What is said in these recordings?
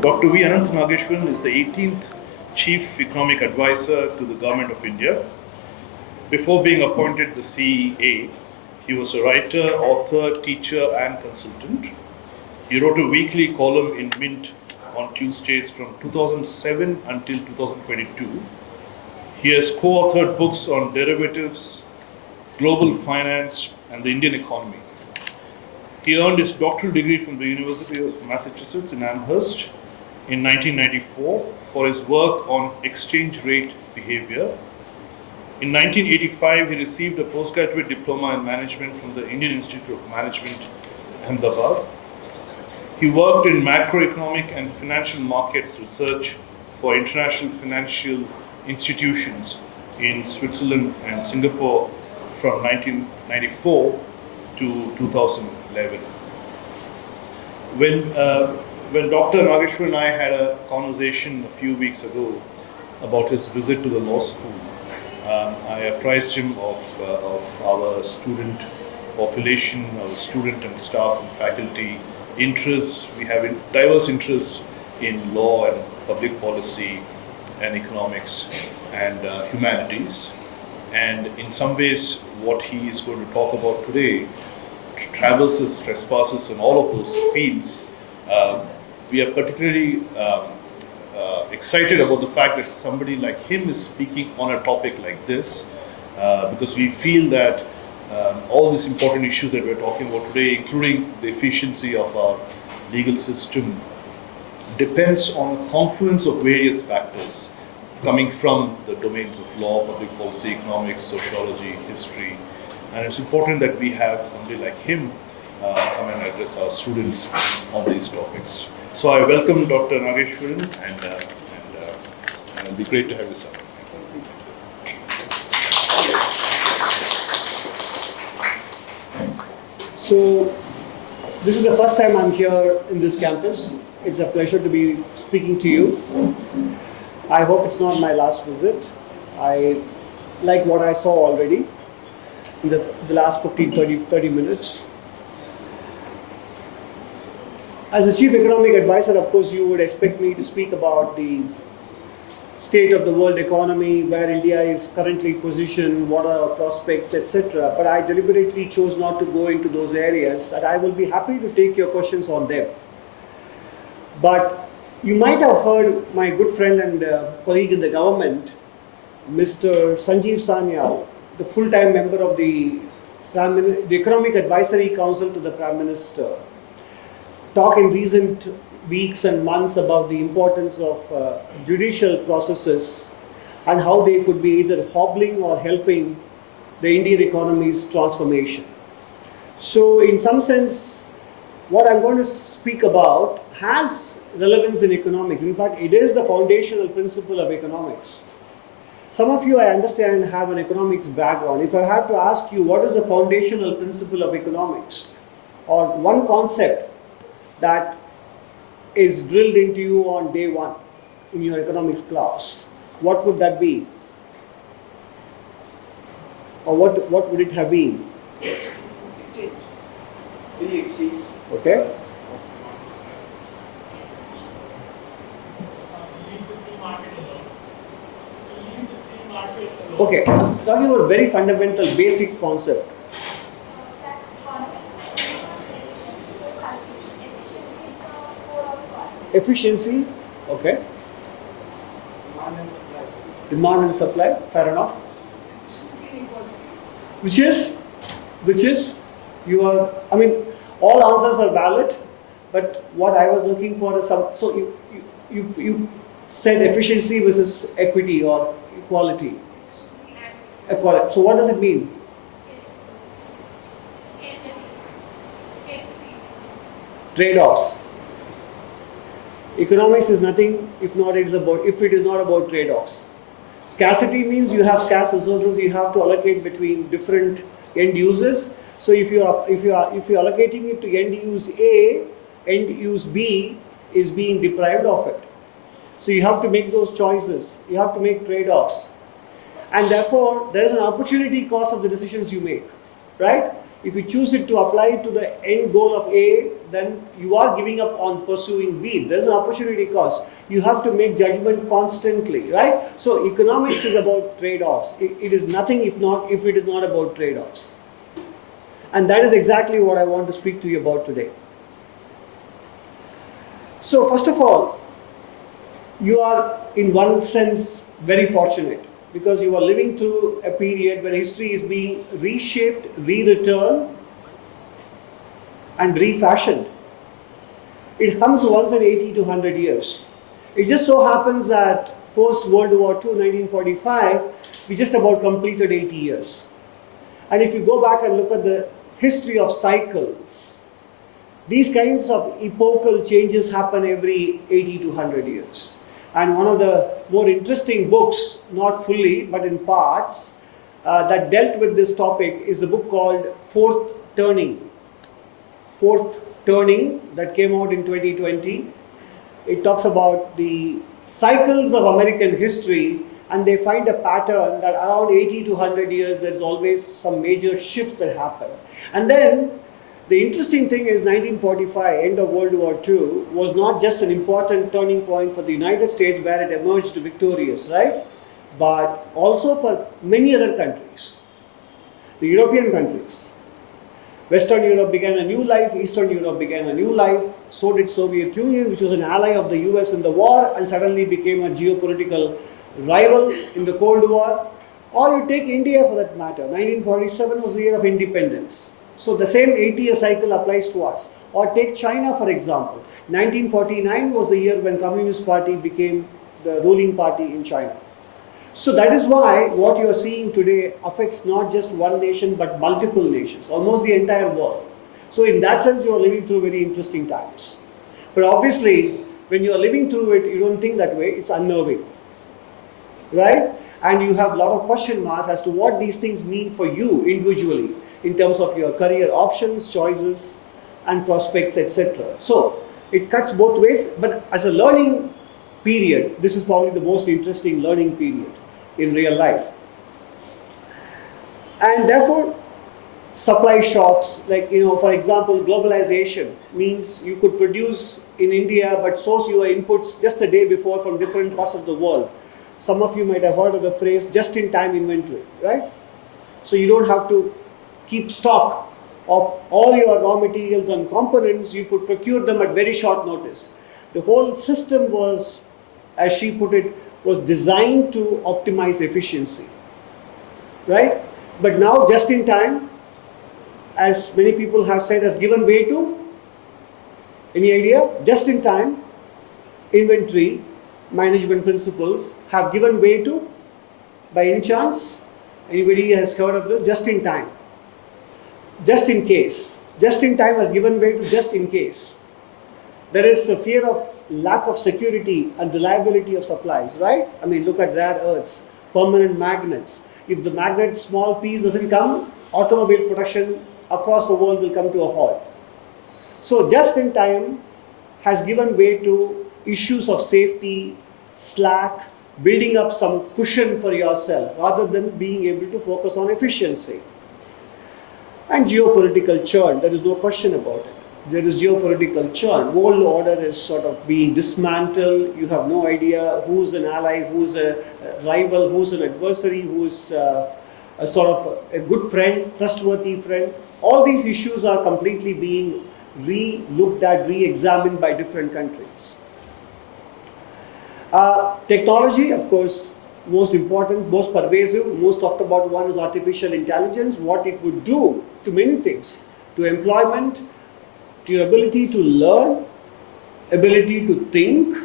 Dr. V. Anantha Nageswaran is the 18th Chief Economic Advisor to the Government of India. Before being appointed the CEA, he was a writer, author, teacher, and consultant. He wrote a weekly column in Mint on Tuesdays from 2007 until 2022. He has co-authored books on derivatives, global finance, and the Indian economy. He earned his doctoral degree from the University of Massachusetts in Amherst in 1994 for his work on exchange rate behavior. In 1985, he received a postgraduate diploma in management from the Indian Institute of Management, Ahmedabad. He worked in macroeconomic and financial markets research for international financial institutions in Switzerland and Singapore from 1994 to 2011. When Dr. Nageswaran and I had a conversation a few weeks ago about his visit to the law school, I apprised him of our student population, our student and staff and faculty interests. We have diverse interests in law and public policy and economics and humanities. And in some ways, what he is going to talk about today trespasses in all of those fields. We are particularly excited about the fact that somebody like him is speaking on a topic like this, because we feel that all these important issues that we're talking about today, including the efficiency of our legal system, depends on a confluence of various factors coming from the domains of law, public policy, economics, sociology, history. And it's important that we have somebody like him come and address our students on these topics. So I welcome Dr. Nageswaran, and it'll be great to have you, sir. So this is the first time I'm here in this campus. It's a pleasure to be speaking to you. I hope it's not my last visit. I like what I saw already in the last 15, 30 minutes. As a Chief Economic Advisor, of course, you would expect me to speak about the state of the world economy, where India is currently positioned, what are our prospects, etc. But I deliberately chose not to go into those areas, and I will be happy to take your questions on them. But you might have heard my good friend and colleague in the government, Mr. Sanjeev Sanyal, the full-time member of the Economic Advisory Council to the Prime Minister, talk in recent weeks and months about the importance of judicial processes and how they could be either hobbling or helping the Indian economy's transformation. So in some sense, what I'm going to speak about has relevance in economics. In fact, it is the foundational principle of economics. Some of you, I understand, have an economics background. If I have to ask you what is the foundational principle of economics, or one concept that is drilled into you on day one in your economics class, what would that be? Or what would it have been? Exchange. Free exchange. Okay. Okay, I'm talking about a very fundamental, basic concept. Efficiency, okay. Demand and supply, fair enough. Which is, all answers are valid, but what I was looking for is some, so you said efficiency versus equity or equality. Equality. So what does it mean? Trade-offs. Economics is nothing if it is not about trade-offs. Scarcity means you have scarce resources, you have to allocate between different end users. So if you are allocating it to end use A, end use B is being deprived of it. So you have to make those choices. You have to make trade-offs. And therefore, there is an opportunity cost of the decisions you make, right? If you choose it to apply to the end goal of A, then you are giving up on pursuing B. There's an opportunity cost. You have to make judgment constantly, right? So economics is about trade-offs. It is nothing if it is not about trade-offs. And that is exactly what I want to speak to you about today. So first of all, you are in one sense very fortunate because you are living through a period where history is being reshaped, rewritten, and refashioned. It comes once in 80 to 100 years. It just so happens that post World War II, 1945, we just about completed 80 years. And if you go back and look at the history of cycles, these kinds of epochal changes happen every 80 to 100 years. And one of the more interesting books, not fully but in parts, that dealt with this topic is a book called Fourth Turning. Fourth Turning, that came out in 2020. It talks about the cycles of American history, and they find a pattern that around 80 to 100 years there is always some major shift that happen. And then the interesting thing is 1945, end of World War II, was not just an important turning point for the United States where it emerged victorious, right? But also for many other countries, the European countries. Western Europe began a new life, Eastern Europe began a new life, so did Soviet Union, which was an ally of the US in the war and suddenly became a geopolitical rival in the Cold War. Or you take India for that matter, 1947 was the year of independence. So the same 80-year cycle applies to us. Or take China for example. 1949 was the year when Communist Party became the ruling party in China. So that is why what you are seeing today affects not just one nation but multiple nations, almost the entire world. So in that sense you are living through very interesting times. But obviously when you are living through it, you don't think that way, it's unnerving. Right? And you have a lot of question marks as to what these things mean for you individually in terms of your career options, choices, and prospects, etc. So it cuts both ways, but as a learning period, this is probably the most interesting learning period in real life. And therefore, supply shocks, like, for example, globalization means you could produce in India but source your inputs just a day before from different parts of the world. Some of you might have heard of the phrase just-in-time inventory, right? So you don't have to keep stock of all your raw materials and components, you could procure them at very short notice. The whole system was, as she put it, was designed to optimize efficiency, right? But now just-in-time, as many people have said, has given way to, any idea? Just-in-time inventory management principles have given way to, by any chance, anybody has heard of this? Just-in-time. Just in case. Just-in-time has given way to just in case. There is a fear of lack of security and reliability of supplies, right? I mean, look at rare earths, permanent magnets. If the magnet small piece doesn't come, automobile production across the world will come to a halt. So just-in-time has given way to issues of safety, slack, building up some cushion for yourself rather than being able to focus on efficiency. And geopolitical churn, there is no question about it. There is geopolitical churn. World order is sort of being dismantled. You have no idea who's an ally, who's a rival, who's an adversary, who's a sort of a good friend, trustworthy friend. All these issues are completely being re-looked at, re-examined by different countries. Technology, of course, most important, most pervasive, most talked about one is artificial intelligence, what it would do to many things, to employment, to your ability to learn, ability to think,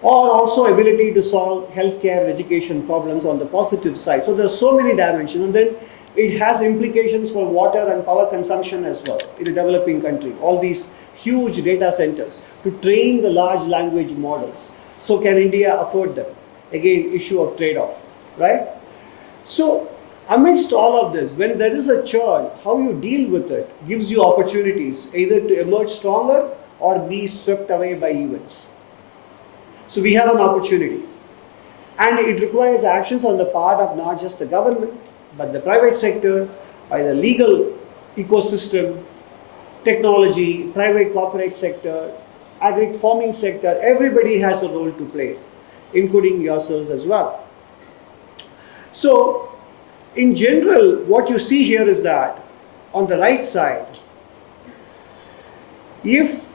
or also ability to solve healthcare, education problems on the positive side. So there are so many dimensions, and then it has implications for water and power consumption as well in a developing country. All these huge data centers to train the large language models. So can India afford them? Again, issue of trade-off, right? So amidst all of this, when there is a churn, how you deal with it gives you opportunities either to emerge stronger or be swept away by events. So we have an opportunity. And it requires actions on the part of not just the government, but the private sector, by the legal ecosystem, technology, private corporate sector, agri farming sector, everybody has a role to play, including yourselves as well. So, in general, what you see here is that on the right side, if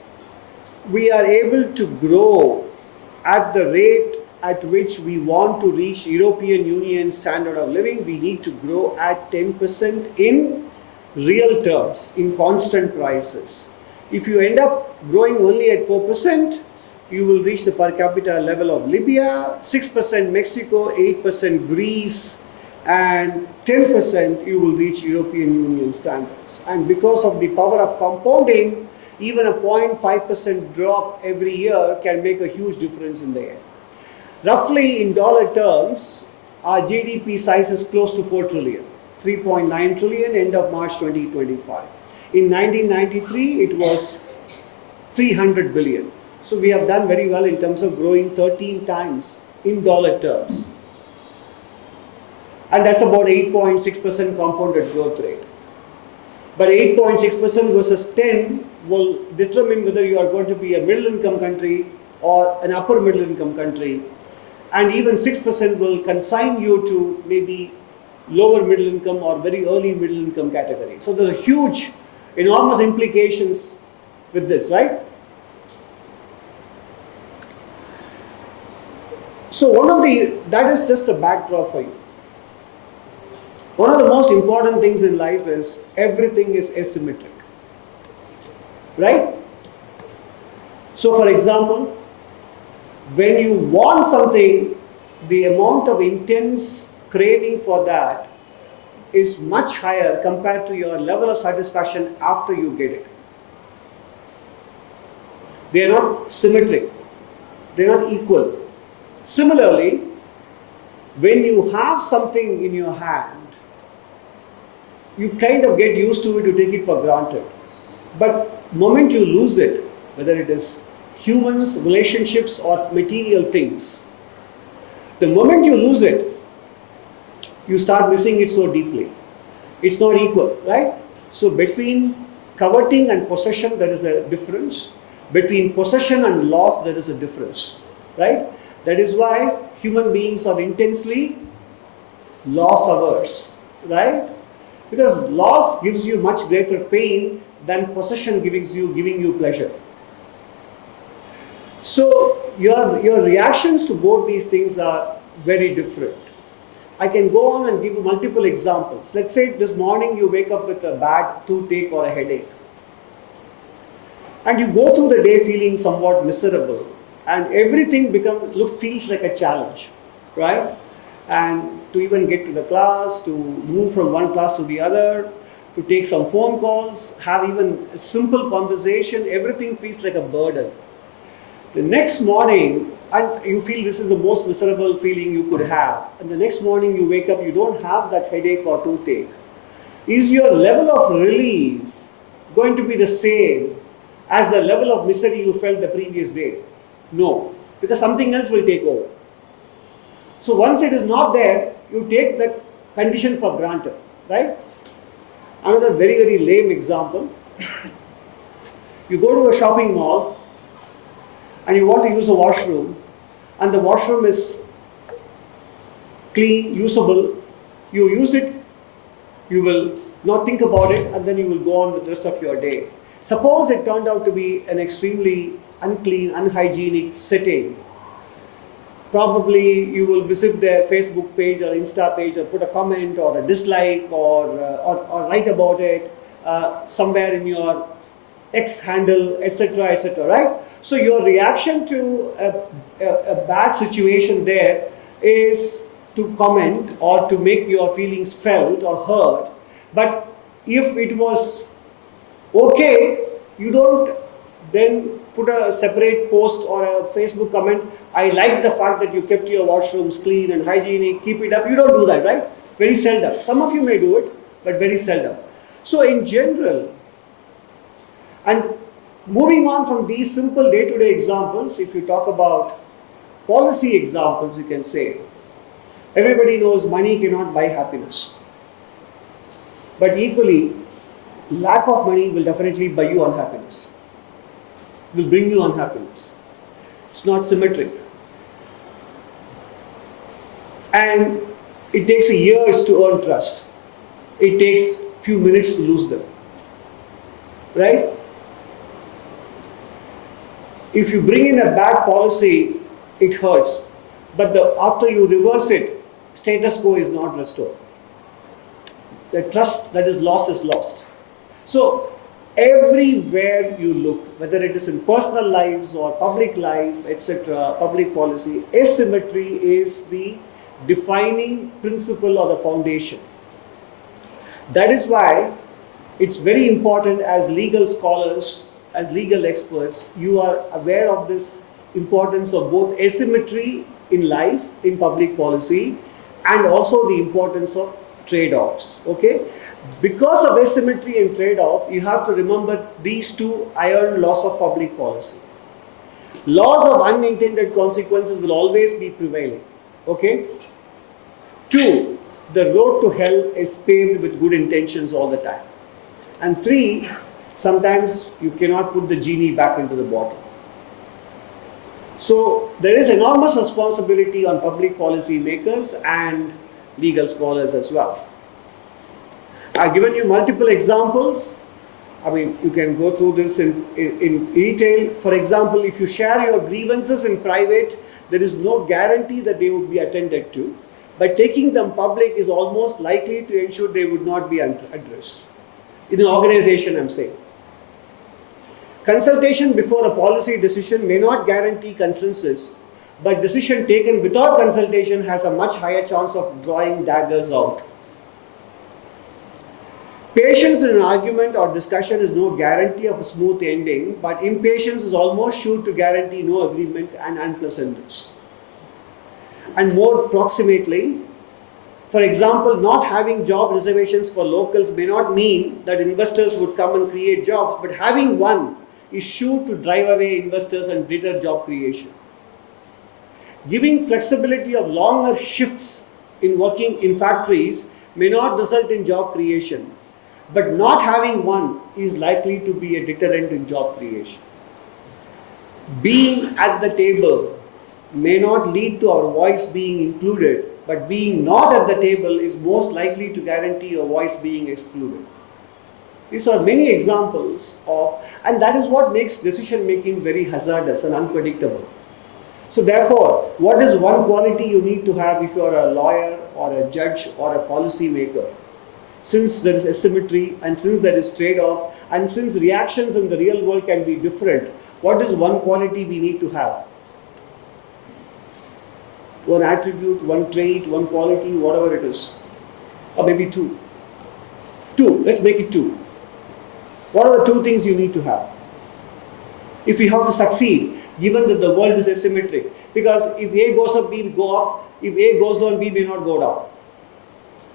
we are able to grow at the rate at which we want to reach European Union standard of living, we need to grow at 10% in real terms, in constant prices. If you end up growing only at 4%, you will reach the per capita level of Libya, 6% Mexico, 8% Greece, and 10% you will reach European Union standards. And because of the power of compounding, even a 0.5% drop every year can make a huge difference in the end. Roughly in dollar terms, our GDP size is close to 4 trillion, 3.9 trillion end of March 2025. In 1993, it was 300 billion. So we have done very well in terms of growing 13 times in dollar terms. And that's about 8.6% compounded growth rate. But 8.6% versus 10 will determine whether you are going to be a middle income country or an upper middle income country. And even 6% will consign you to maybe lower middle income or very early middle income category. So there are huge, enormous implications with this, right? So that is just a backdrop for you. One of the most important things in life is everything is asymmetric, right? So for example, when you want something, the amount of intense craving for that is much higher compared to your level of satisfaction after you get it. They are not symmetric, they are not equal. Similarly, when you have something in your hand, you kind of get used to it, you take it for granted. But the moment you lose it, whether it is humans, relationships, or material things, the moment you lose it, you start missing it so deeply. It's not equal, right? So between coveting and possession, there is a difference. Between possession and loss, there is a difference, right? That is why human beings are intensely loss averse, right? Because loss gives you much greater pain than possession giving you pleasure. So your reactions to both these things are very different. I can go on and give you multiple examples. Let's say this morning you wake up with a bad toothache or a headache. And you go through the day feeling somewhat miserable. And everything feels like a challenge, right? And to even get to the class, to move from one class to the other, to take some phone calls, have even a simple conversation, everything feels like a burden. The next morning, and you feel this is the most miserable feeling you could have, and the next morning you wake up, you don't have that headache or toothache. Is your level of relief going to be the same as the level of misery you felt the previous day? No, because something else will take over. So once it is not there, you take that condition for granted, right? Another very, very lame example. You go to a shopping mall and you want to use a washroom, and the washroom is clean, usable. You use it, you will not think about it, and then you will go on with the rest of your day. Suppose it turned out to be an extremely unclean, unhygienic setting. Probably you will visit their Facebook page or Insta page or put a comment or a dislike or write about it somewhere in your X handle, etc., right? So your reaction to a bad situation there is to comment or to make your feelings felt or heard. But if it was okay, you don't then put a separate post or a Facebook comment, I like the fact that you kept your washrooms clean and hygienic, keep it up. You don't do that, right? Very seldom. Some of you may do it, but very seldom. So in general, and moving on from these simple day-to-day examples, if you talk about policy examples, you can say, everybody knows money cannot buy happiness. But equally, lack of money will definitely buy you unhappiness, will bring you unhappiness. It's not symmetric. And it takes years to earn trust. It takes few minutes to lose them. Right? If you bring in a bad policy, it hurts. But after you reverse it, status quo is not restored. The trust that is lost is lost. So everywhere you look, whether it is in personal lives or public life, etc., public policy, asymmetry is the defining principle or the foundation. That is why it's very important as legal scholars, as legal experts, you are aware of this importance of both asymmetry in life, in public policy, and also the importance of trade-offs. Okay? Because of asymmetry and trade-off, you have to remember these two iron laws of public policy. Laws of unintended consequences will always be prevailing. Okay? 2, the road to hell is paved with good intentions all the time. And 3, sometimes you cannot put the genie back into the bottle. So there is enormous responsibility on public policy makers and legal scholars as well. I've given you multiple examples. I mean, you can go through this in detail. For example, if you share your grievances in private, there is no guarantee that they would be attended to. But taking them public is almost likely to ensure they would not be addressed. In an organization, I'm saying. Consultation before a policy decision may not guarantee consensus, but decision taken without consultation has a much higher chance of drawing daggers out. Patience in an argument or discussion is no guarantee of a smooth ending, but impatience is almost sure to guarantee no agreement and unpleasantness. And more proximately, for example, not having job reservations for locals may not mean that investors would come and create jobs, but having one is sure to drive away investors and deter job creation. Giving flexibility of longer shifts in working in factories may not result in job creation, but not having one is likely to be a deterrent in job creation. Being at the table may not lead to our voice being included, but being not at the table is most likely to guarantee your voice being excluded. These are many examples of, and that is what makes decision making very hazardous and unpredictable. So therefore, what is one quality you need to have if you are a lawyer or a judge or a policy maker? Since there is asymmetry and since there is trade-off and since reactions in the real world can be different, what is one quality we need to have? One attribute, one trait, one quality, whatever it is. Or maybe 2. 2, let's make it 2. What are the 2 things you need to have? If we have to succeed, given that the world is asymmetric, because if A goes up, B will go up. If A goes down, B may not go down.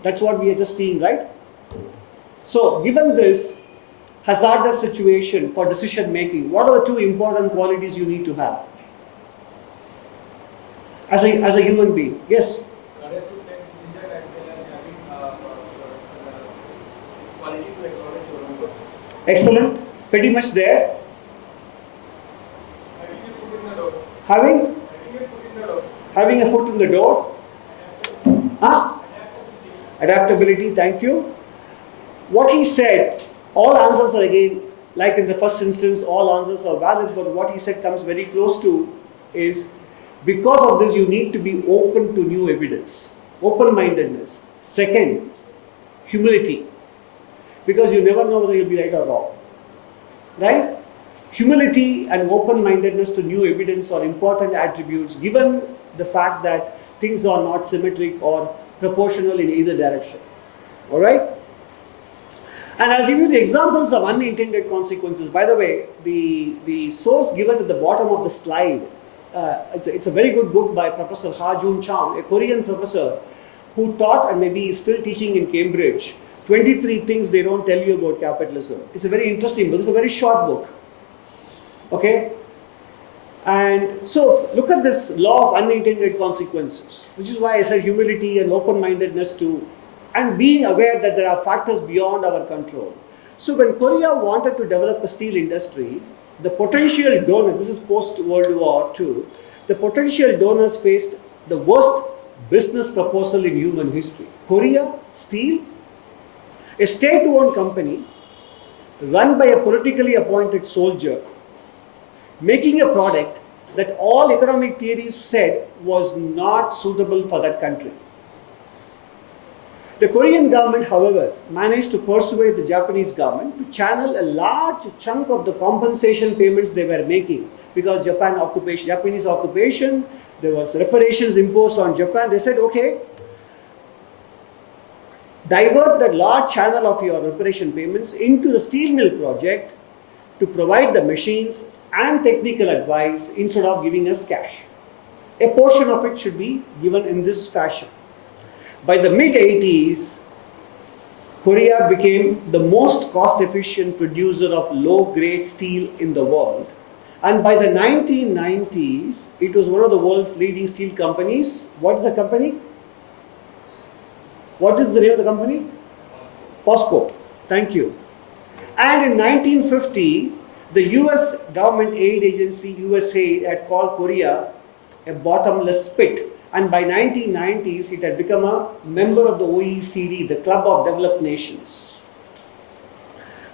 That's what we are just seeing, right? So, given this hazardous situation for decision making, what are the 2 important qualities you need to have? As a human being, yes? Courage to take decision as well as having quality to acknowledge your own process. Excellent. Pretty much there. Having a foot in the door. Having a foot in the door. Adaptability, thank you. What he said, all answers are again, like in the first instance, all answers are valid, but what he said comes very close to is, because of this, you need to be open to new evidence. Open-mindedness. Second, humility. Because you never know whether you'll be right or wrong. Right? Humility and open-mindedness to new evidence are important attributes given the fact that things are not symmetric or proportional in either direction. Alright? And I'll give you the examples of unintended consequences. By the way, the source given at the bottom of the slide, it's a very good book by Professor Ha-Joon Chang, a Korean professor who taught and maybe is still teaching in Cambridge, 23 things they don't tell you about capitalism. It's a very interesting book. It's a very short book. Okay? And so look at this law of unintended consequences, which is why I said humility and open-mindedness to, and being aware that there are factors beyond our control. So when Korea wanted to develop a steel industry, the potential donors, this is post-World War II, the potential donors faced the worst business proposal in human history. Korea Steel, a state-owned company run by a politically appointed soldier, making a product that all economic theories said was not suitable for that country. The Korean government, however, managed to persuade the Japanese government to channel a large chunk of the compensation payments they were making because Japanese occupation, there was reparations imposed on Japan. They said, okay, divert the large channel of your reparation payments into the steel mill project to provide the machines and technical advice instead of giving us cash. A portion of it should be given in this fashion. By the mid-80s, Korea became the most cost-efficient producer of low-grade steel in the world. And by the 1990s, it was one of the world's leading steel companies. What is the company? What is the name of the company? POSCO. Thank you. And in 1950, the US government aid agency, USAID, had called Korea a bottomless pit. And by 1990s, it had become a member of the OECD, the Club of Developed Nations.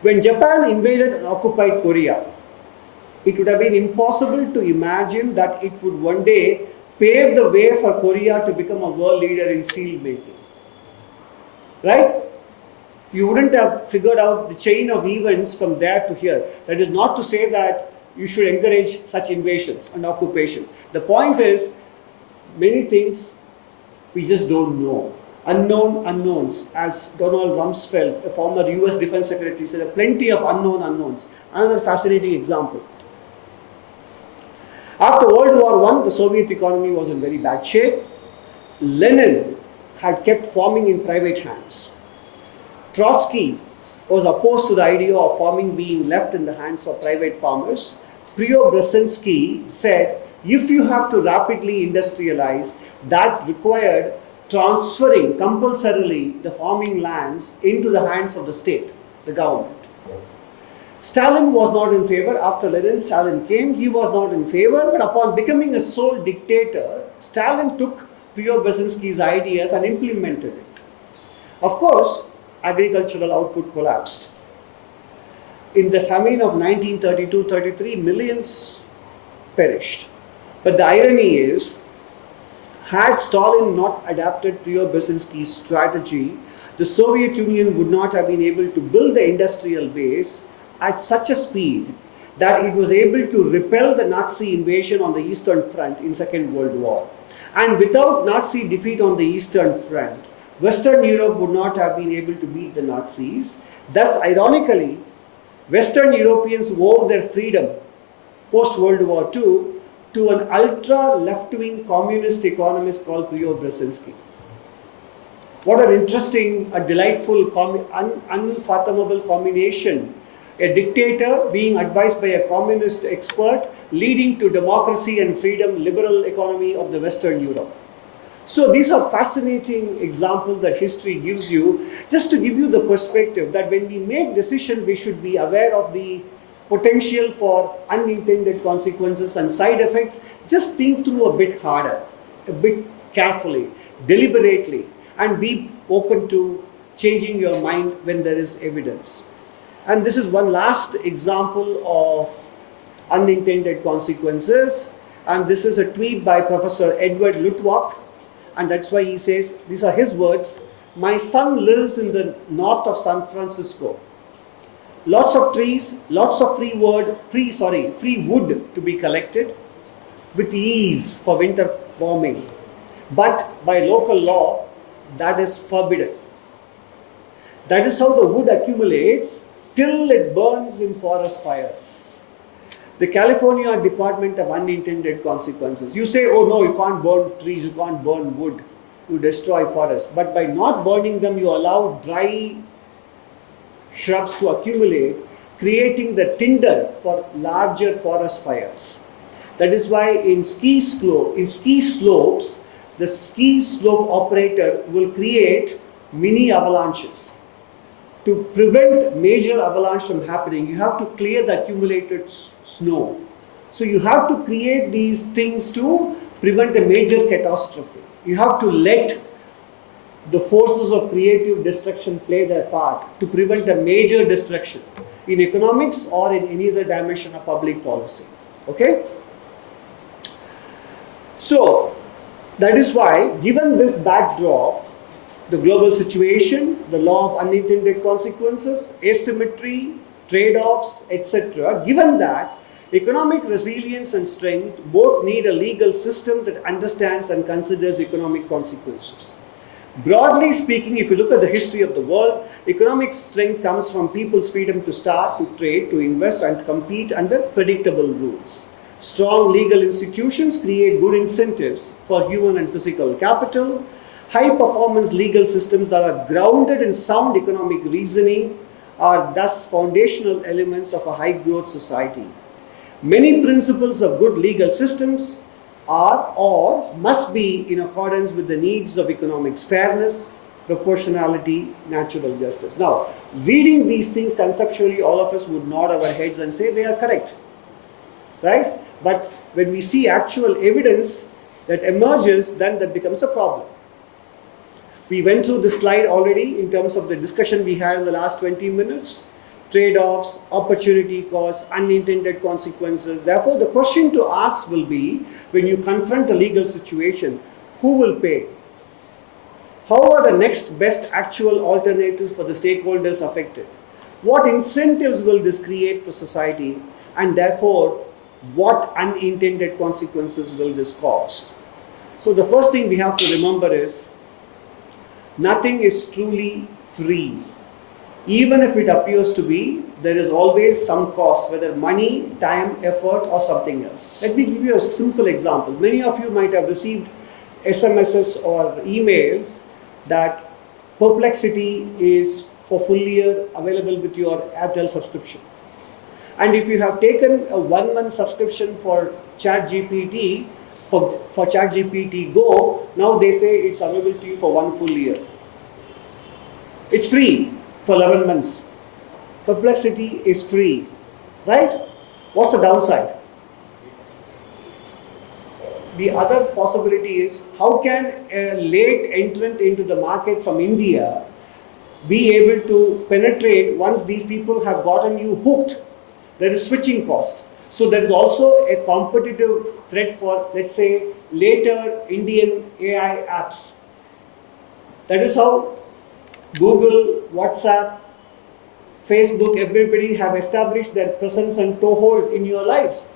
When Japan invaded and occupied Korea, it would have been impossible to imagine that it would one day pave the way for Korea to become a world leader in steel making. Right? You wouldn't have figured out the chain of events from there to here. That is not to say that you should encourage such invasions and occupation. The point is, many things we just don't know. Unknown unknowns, as Donald Rumsfeld, a former US Defense Secretary, said, plenty of unknown unknowns. Another fascinating example. After World War I, the Soviet economy was in very bad shape. Lenin had kept farming in private hands. Trotsky was opposed to the idea of farming being left in the hands of private farmers. Preobrazhensky said, if you have to rapidly industrialize, that required transferring compulsorily the farming lands into the hands of the state, the government. Stalin was not in favor. After Lenin, Stalin came. He was not in favor, but upon becoming a sole dictator, Stalin took Preobrazhensky's ideas and implemented it. Of course, agricultural output collapsed. In the famine of 1932-33, millions perished. But the irony is, had Stalin not adapted Preobrazhensky's strategy, the Soviet Union would not have been able to build the industrial base at such a speed that it was able to repel the Nazi invasion on the Eastern Front in Second World War. And without Nazi defeat on the Eastern Front, Western Europe would not have been able to beat the Nazis. Thus, ironically, Western Europeans owed their freedom post-World War II to an ultra-left-wing communist economist called Preobrazhensky. What an interesting, a delightful, unfathomable combination. A dictator being advised by a communist expert, leading to democracy and freedom, liberal economy of the Western Europe. So these are fascinating examples that history gives you, just to give you the perspective that when we make decisions, we should be aware of the potential for unintended consequences and side effects. Just think through a bit harder, a bit carefully, deliberately, and be open to changing your mind when there is evidence. And this is one last example of unintended consequences. And this is a tweet by Professor Edward Luttwak. And that's why he says, these are his words, my son lives in the north of San Francisco. Lots of trees, lots of free wood to be collected with ease for winter warming. But by local law, that is forbidden. That is how the wood accumulates till it burns in forest fires. The California Department of Unintended Consequences. You say, oh no, you can't burn trees, you can't burn wood, you destroy forests. But by not burning them, you allow dry shrubs to accumulate, creating the tinder for larger forest fires. That is why in ski slopes, the ski slope operator will create mini avalanches. to prevent major avalanche from happening, you have to clear the accumulated snow. So you have to create these things to prevent a major catastrophe. You have to let the forces of creative destruction play their part to prevent a major destruction in economics or in any other dimension of public policy. Okay? So, that is why, given this backdrop, the global situation, the law of unintended consequences, asymmetry, trade-offs, etc., given that economic resilience and strength both need a legal system that understands and considers economic consequences. Broadly speaking, if you look at the history of the world, economic strength comes from people's freedom to start, to trade, to invest, and to compete under predictable rules. Strong legal institutions create good incentives for human and physical capital. High-performance legal systems that are grounded in sound economic reasoning are thus foundational elements of a high-growth society. Many principles of good legal systems are or must be in accordance with the needs of economics: fairness, proportionality, natural justice. Now, reading these things conceptually, all of us would nod our heads and say they are correct, right? But when we see actual evidence that emerges, then that becomes a problem. We went through this slide already in terms of the discussion we had in the last 20 minutes. Trade-offs, opportunity costs, unintended consequences. Therefore, the question to ask will be, when you confront a legal situation, who will pay? How are the next best actual alternatives for the stakeholders affected? What incentives will this create for society? And therefore, what unintended consequences will this cause? So the first thing we have to remember is, nothing is truly free. Even if it appears to be, there is always some cost, whether money, time, effort, or something else. Let me give you a simple example. Many of you might have received SMSs or emails that Perplexity is for full year available with your Airtel subscription. And if you have taken a 1-month subscription for ChatGPT, for ChatGPT Go, now they say it's available to you for 1 full year. It's free for 11 months. Perplexity is free, right? What's the downside? The other possibility is, how can a late entrant into the market from India be able to penetrate once these people have gotten you hooked? There is switching cost. So there is also a competitive threat for, let's say, later Indian AI apps. That is how Google, WhatsApp, Facebook, everybody have established their presence and toehold in your lives.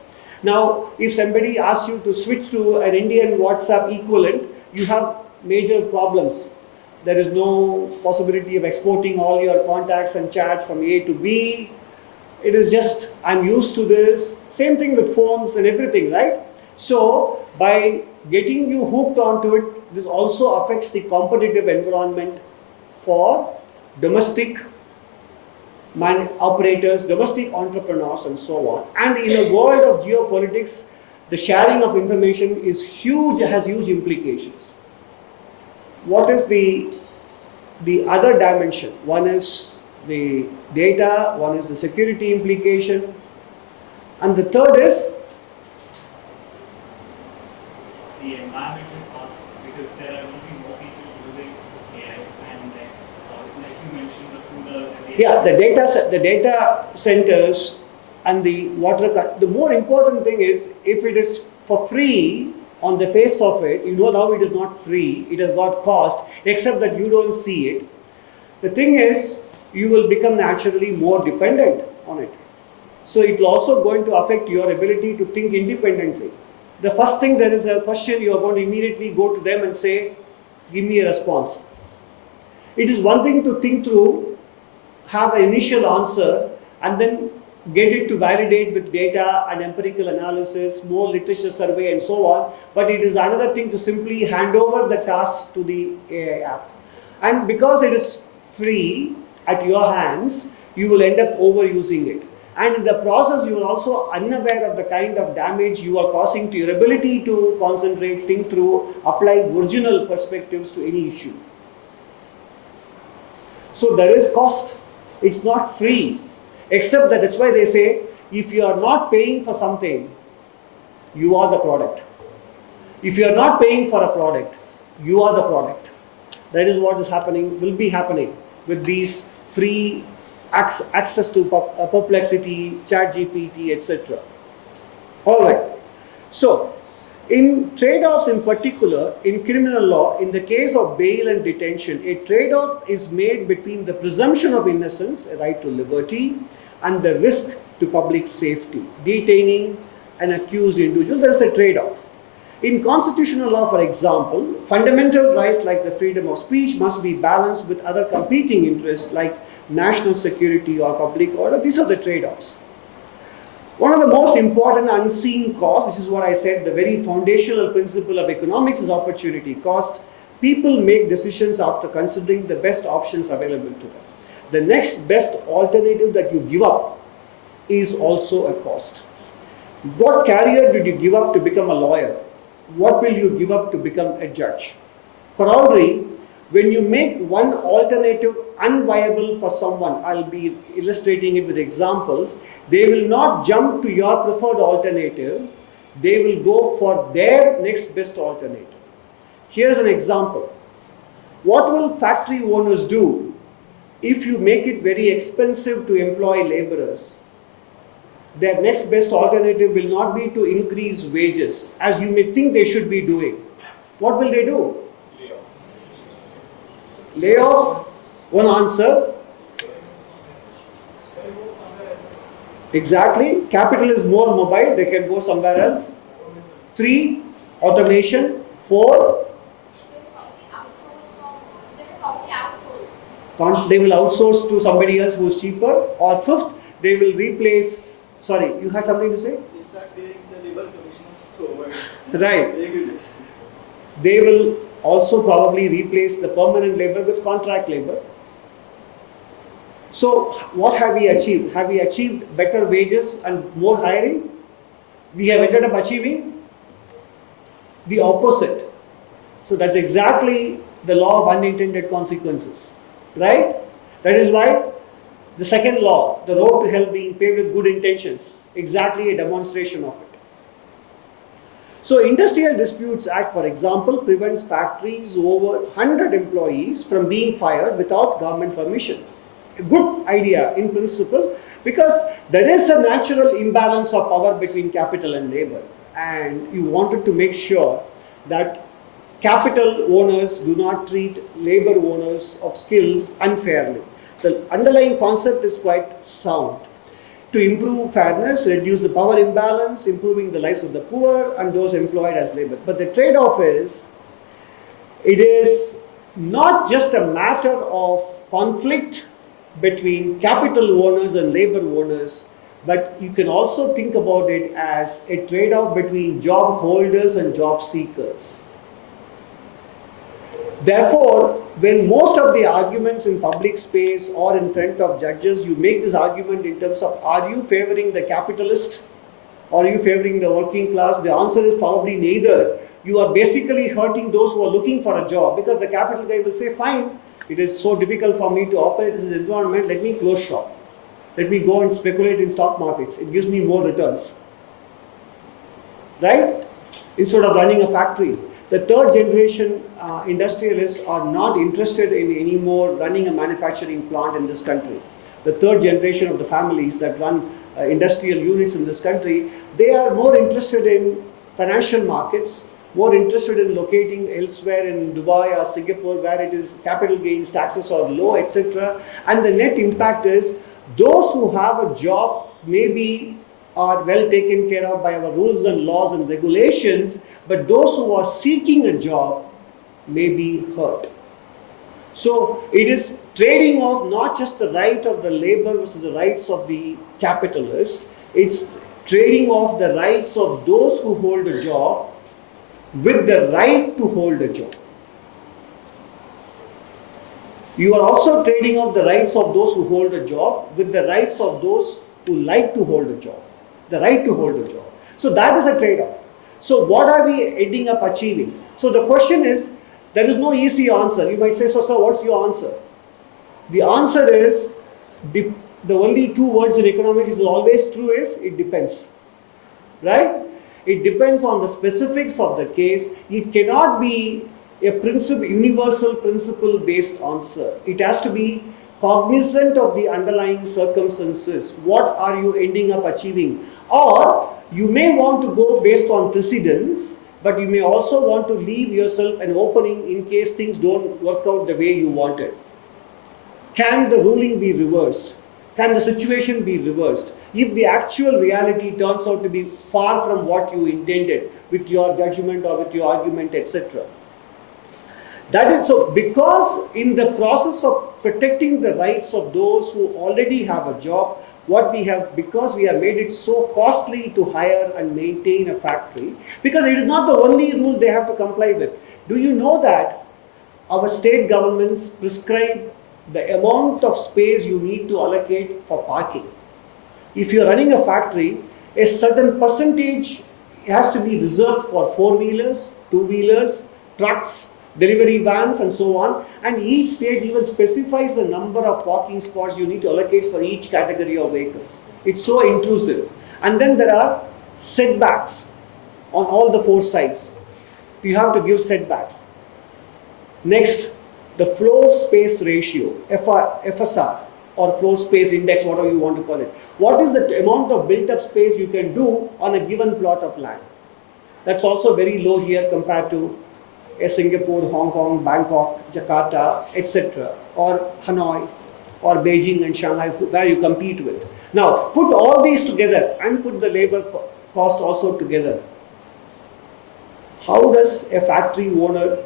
Now, if somebody asks you to switch to an Indian WhatsApp equivalent, you have major problems. There is no possibility of exporting all your contacts and chats from A to B. It is just, I'm used to this. Same thing with phones and everything, right? So, by getting you hooked onto it, this also affects the competitive environment for domestic operators, domestic entrepreneurs, and so on. And in a world of geopolitics, the sharing of information is huge, has huge implications. What is the other dimension? One is the data, one is the security implication, and the third is the environmental cost, because there are going to be more people using AI, and like you mentioned, the coolers and the data centers and the water. The more important thing is, if it is for free on the face of it, you know now it is not free, it has got cost, except that you don't see it. The thing is, you will become naturally more dependent on it. So it will also going to affect your ability to think independently. The first thing, there is a question, you are going to immediately go to them and say, give me a response. It is one thing to think through, have an initial answer, and then get it to validate with data and empirical analysis, more literature survey, and so on. But it is another thing to simply hand over the task to the AI app. And because it is free at your hands, you will end up overusing it. And in the process, you are also unaware of the kind of damage you are causing to your ability to concentrate, think through, apply original perspectives to any issue. So there is cost It's not free. Except that that's why they say, if you are not paying for something, you are the product. If you are not paying for a product, you are the product. That is what is happening, will be happening with these free access to perplexity, chat GPT, etc. Alright. So, in trade-offs in particular, in criminal law, in the case of bail and detention, a trade-off is made between the presumption of innocence, a right to liberty, and the risk to public safety. Detaining an accused individual, there is a trade-off. In constitutional law, for example, fundamental rights like the freedom of speech must be balanced with other competing interests like national security or public order. These are the trade-offs. One of the most important unseen costs, which is what I said, the very foundational principle of economics is opportunity cost. People make decisions after considering the best options available to them. The next best alternative that you give up is also a cost. What career did you give up to become a lawyer? What will you give up to become a judge? Corollary, when you make one alternative unviable for someone, I'll be illustrating it with examples, they will not jump to your preferred alternative, they will go for their next best alternative. Here's an example. What will factory owners do if you make it very expensive to employ laborers? Their next best alternative will not be to increase wages, as you may think they should be doing. What will they do? Layoff, one answer. Exactly. Capital is more mobile, they can go somewhere else. 3, automation. 4, they will outsource to somebody else who is cheaper. Or 5th, they will replace. Sorry, you have something to say? Right. They will also probably replace the permanent labor with contract labor. So what have we achieved? Have we achieved better wages and more hiring? We have ended up achieving the opposite. So that's exactly the law of unintended consequences, right? That is why the second law, the road to hell being paved with good intentions, exactly a demonstration of it. So Industrial Disputes Act, for example, prevents factories over 100 employees from being fired without government permission. A good idea in principle, because there is a natural imbalance of power between capital and labor, and you wanted to make sure that capital owners do not treat labor owners of skills unfairly. The underlying concept is quite sound. To improve fairness, reduce the power imbalance, improving the lives of the poor and those employed as labor. But the trade-off is, it is not just a matter of conflict between capital owners and labor owners, but you can also think about it as a trade-off between job holders and job seekers. Therefore, when most of the arguments in public space or in front of judges, you make this argument in terms of, are you favoring the capitalist or are you favoring the working class? The answer is probably neither. You are basically hurting those who are looking for a job, because the capital guy will say, fine, it is so difficult for me to operate in this environment, let me close shop. Let me go and speculate in stock markets. It gives me more returns. Right? Instead of running a factory. The third generation industrialists are not interested in anymore running a manufacturing plant in this country. The third generation of the families that run industrial units in this country, they are more interested in financial markets, more interested in locating elsewhere in Dubai or Singapore, where it is capital gains taxes are low, etc. And the net impact is, those who have a job maybe are well taken care of by our rules and laws and regulations, but those who are seeking a job may be hurt. So it is trading off not just the right of the labor versus the rights of the capitalist, it's trading off the rights of those who hold a job with the right to hold a job. You are also trading off the rights of those who hold a job with the rights of those who like to hold a job. The right to hold a job. So that is a trade-off. So what are we ending up achieving? So the question is, there is no easy answer. You might say, so sir, what's your answer? The answer is, The only two words in economics is always true is it depends, right? It depends on the specifics of the case. It cannot be a universal principle based answer. It has to be cognizant of the underlying circumstances. What are you ending up achieving? Or you may want to go based on precedents, but you may also want to leave yourself an opening in case things don't work out the way you wanted. Can the ruling be reversed? Can the situation be reversed? If the actual reality turns out to be far from what you intended with your judgment or with your argument, etc. That is so, because in the process of protecting the rights of those who already have a job, because we have made it so costly to hire and maintain a factory, because it is not the only rule they have to comply with. Do you know that our state governments prescribe the amount of space you need to allocate for parking? If you are running a factory, a certain percentage has to be reserved for four-wheelers, two-wheelers, trucks, delivery vans and so on, and each state even specifies the number of parking spots you need to allocate for each category of vehicles. It's so intrusive. And then there are setbacks on all the four sides. You have to give setbacks. Next, the floor space ratio, FSR, or floor space index, whatever you want to call it. What is the amount of built-up space you can do on a given plot of land? That's also very low here compared to Singapore, Hong Kong, Bangkok, Jakarta, etc., or Hanoi, or Beijing and Shanghai, where you compete with. Now, put all these together and put the labor cost also together. How does a factory owner,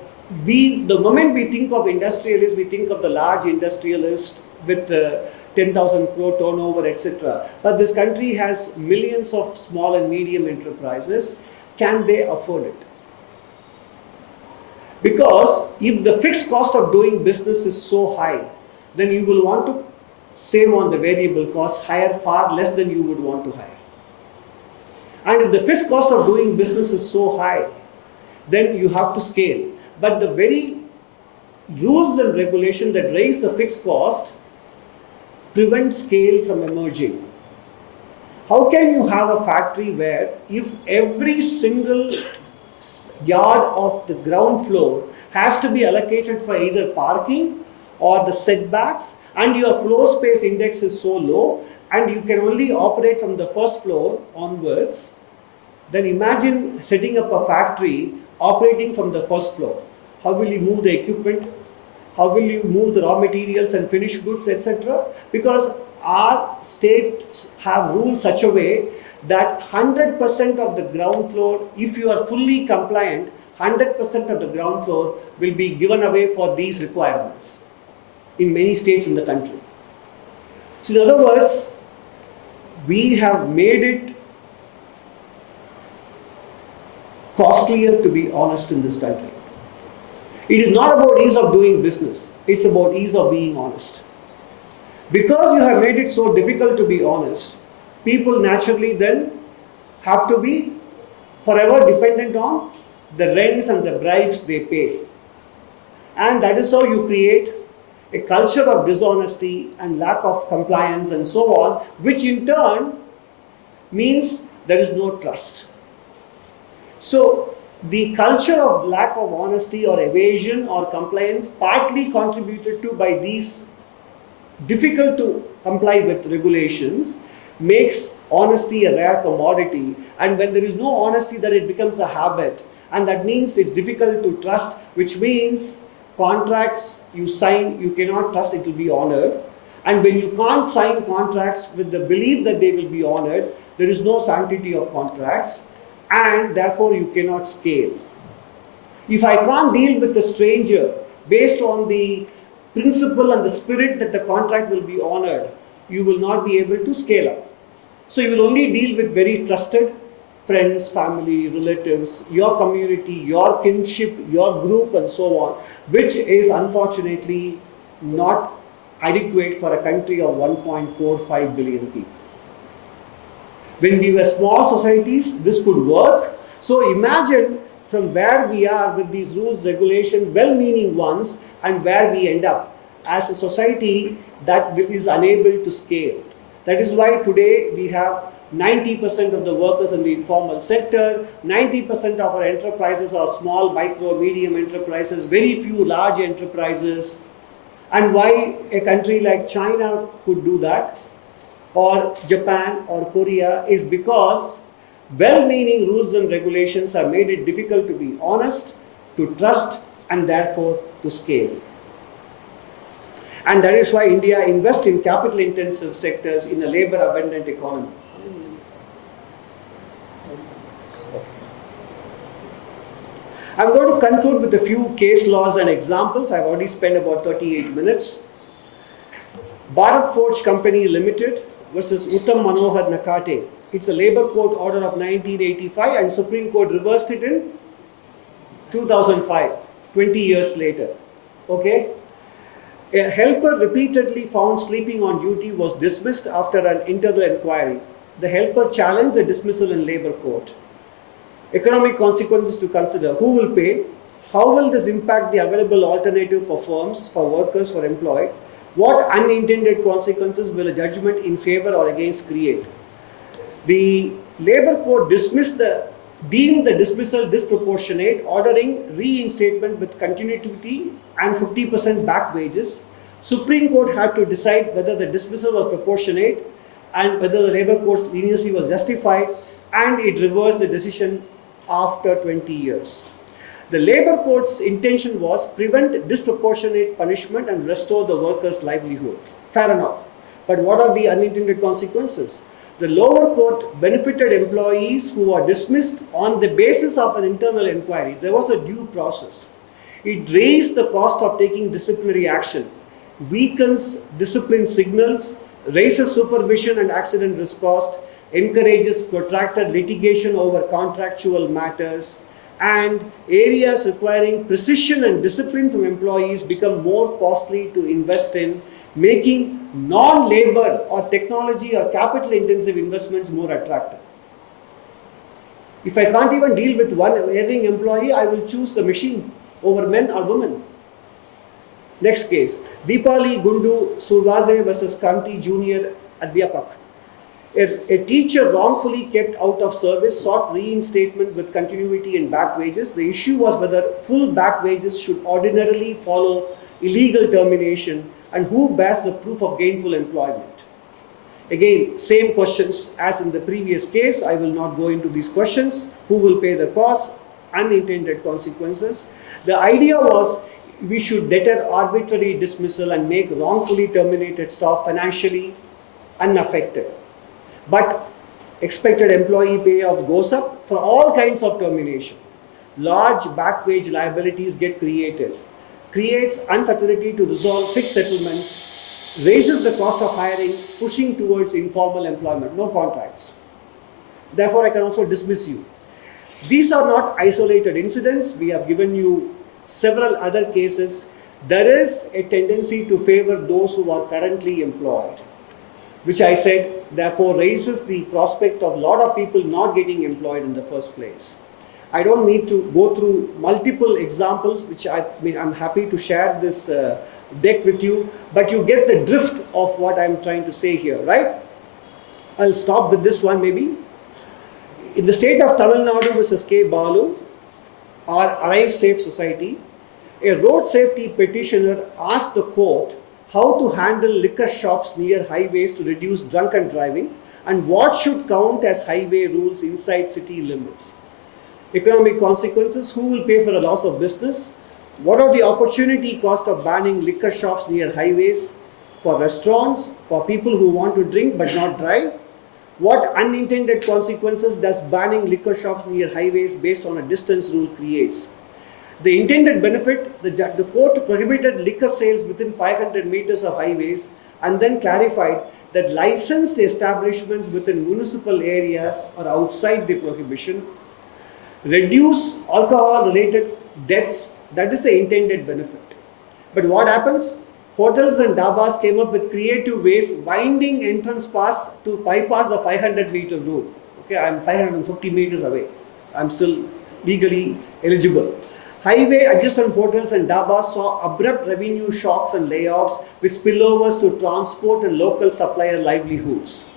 the moment we think of industrialists, we think of the large industrialist with 10,000 crore turnover, etc. But this country has millions of small and medium enterprises. Can they afford it? Because if the fixed cost of doing business is so high, then you will want to save on the variable cost, hire far less than you would want to hire. And if the fixed cost of doing business is so high, then you have to scale. But the very rules and regulation that raise the fixed cost prevent scale from emerging. How can you have a factory where if every single yard of the ground floor has to be allocated for either parking or the setbacks, and your floor space index is so low and you can only operate from the first floor onwards, then imagine setting up a factory operating from the first floor. How will you move the equipment? How will you move the raw materials and finished goods, etc.? Because our states have ruled such a way that 100% of the ground floor, if you are fully compliant, 100% of the ground floor will be given away for these requirements in many states in the country. So in other words, we have made it costlier to be honest in this country. It is not about ease of doing business, it's about ease of being honest. Because you have made it so difficult to be honest, people naturally then have to be forever dependent on the rents and the bribes they pay. And that is how you create a culture of dishonesty and lack of compliance and so on, which in turn means there is no trust. So the culture of lack of honesty or evasion or compliance, partly contributed to by these difficult to comply with regulations, makes honesty a rare commodity, and when there is no honesty, then it becomes a habit, and that means it's difficult to trust, which means contracts you sign, you cannot trust it will be honored, and when you can't sign contracts with the belief that they will be honored, there is no sanctity of contracts, and therefore you cannot scale. If I can't deal with a stranger based on the principle and the spirit that the contract will be honored, you will not be able to scale up. So you will only deal with very trusted friends, family, relatives, your community, your kinship, your group and so on, which is unfortunately not adequate for a country of 1.45 billion people. When we were small societies, this could work. So imagine from where we are with these rules, regulations, well-meaning ones, and where we end up. as a society that is unable to scale. That is why today we have 90% of the workers in the informal sector, 90% of our enterprises are small, micro, medium enterprises, very few large enterprises. And why a country like China could do that, or Japan or Korea, is because well-meaning rules and regulations have made it difficult to be honest, to trust, and therefore to scale. And that is why India invests in capital-intensive sectors in a labor-abundant economy. I'm going to conclude with a few case laws and examples. I've already spent about 38 minutes. Bharat Forge Company Limited versus Uttam Manohar Nakate. It's a labor court order of 1985 and Supreme Court reversed it in 2005, 20 years later. Okay? A helper repeatedly found sleeping on duty was dismissed after an internal inquiry. The helper challenged the dismissal in labor court. Economic consequences to consider. Who will pay? How will this impact the available alternative for firms, for workers, for employed? What unintended consequences will a judgment in favor or against create? The labor court deemed the dismissal disproportionate, ordering reinstatement with continuity and 50% back wages. Supreme Court had to decide whether the dismissal was proportionate and whether the labor court's leniency was justified, and it reversed the decision after 20 years. The labor court's intention was prevent disproportionate punishment and restore the workers' livelihood. Fair enough. But what are the unintended consequences? The lower court benefited employees who were dismissed on the basis of an internal inquiry. There was a due process. It raised the cost of taking disciplinary action, weakens discipline signals, raises supervision and accident risk cost, encourages protracted litigation over contractual matters, and areas requiring precision and discipline from employees become more costly to invest in, making non-labor or technology or capital-intensive investments more attractive. If I can't even deal with one erring employee, I will choose the machine over men or women. Next case, Deepali Gundu Survaze versus Kanti Junior Adhyapak. A teacher wrongfully kept out of service sought reinstatement with continuity and back wages. The issue was whether full back wages should ordinarily follow illegal termination and who bears the proof of gainful employment. Again, same questions as in the previous case. I will not go into these questions. Who will pay the cost? Unintended consequences. The idea was we should deter arbitrary dismissal and make wrongfully terminated staff financially unaffected. But expected employee payoff goes up for all kinds of termination. Large back wage liabilities get created, creates uncertainty to resolve fixed settlements, raises the cost of hiring, pushing towards informal employment, no contracts. Therefore, I can also dismiss you. These are not isolated incidents. We have given you several other cases. There is a tendency to favor those who are currently employed, which I said therefore raises the prospect of a lot of people not getting employed in the first place. I don't need to go through multiple examples, which I'm happy to share this deck with you, but you get the drift of what I'm trying to say here, right? I'll stop with this one maybe. In the state of Tamil Nadu versus K. Balu, or Arrive Safe Society, a road safety petitioner asked the court how to handle liquor shops near highways to reduce drunken driving and what should count as highway rules inside city limits. Economic consequences, who will pay for the loss of business? What are the opportunity cost of banning liquor shops near highways for restaurants, for people who want to drink but not drive? What unintended consequences does banning liquor shops near highways based on a distance rule creates? The intended benefit, the court prohibited liquor sales within 500 meters of highways and then clarified that licensed establishments within municipal areas are outside the prohibition. Reduce alcohol-related deaths, that is the intended benefit. But what happens? Hotels and dabas came up with creative ways, winding entrance paths to bypass the 500-meter rule. Okay, I'm 550 meters away. I'm still legally eligible. Highway adjacent hotels and dabas saw abrupt revenue shocks and layoffs with spillovers to transport and local supplier livelihoods.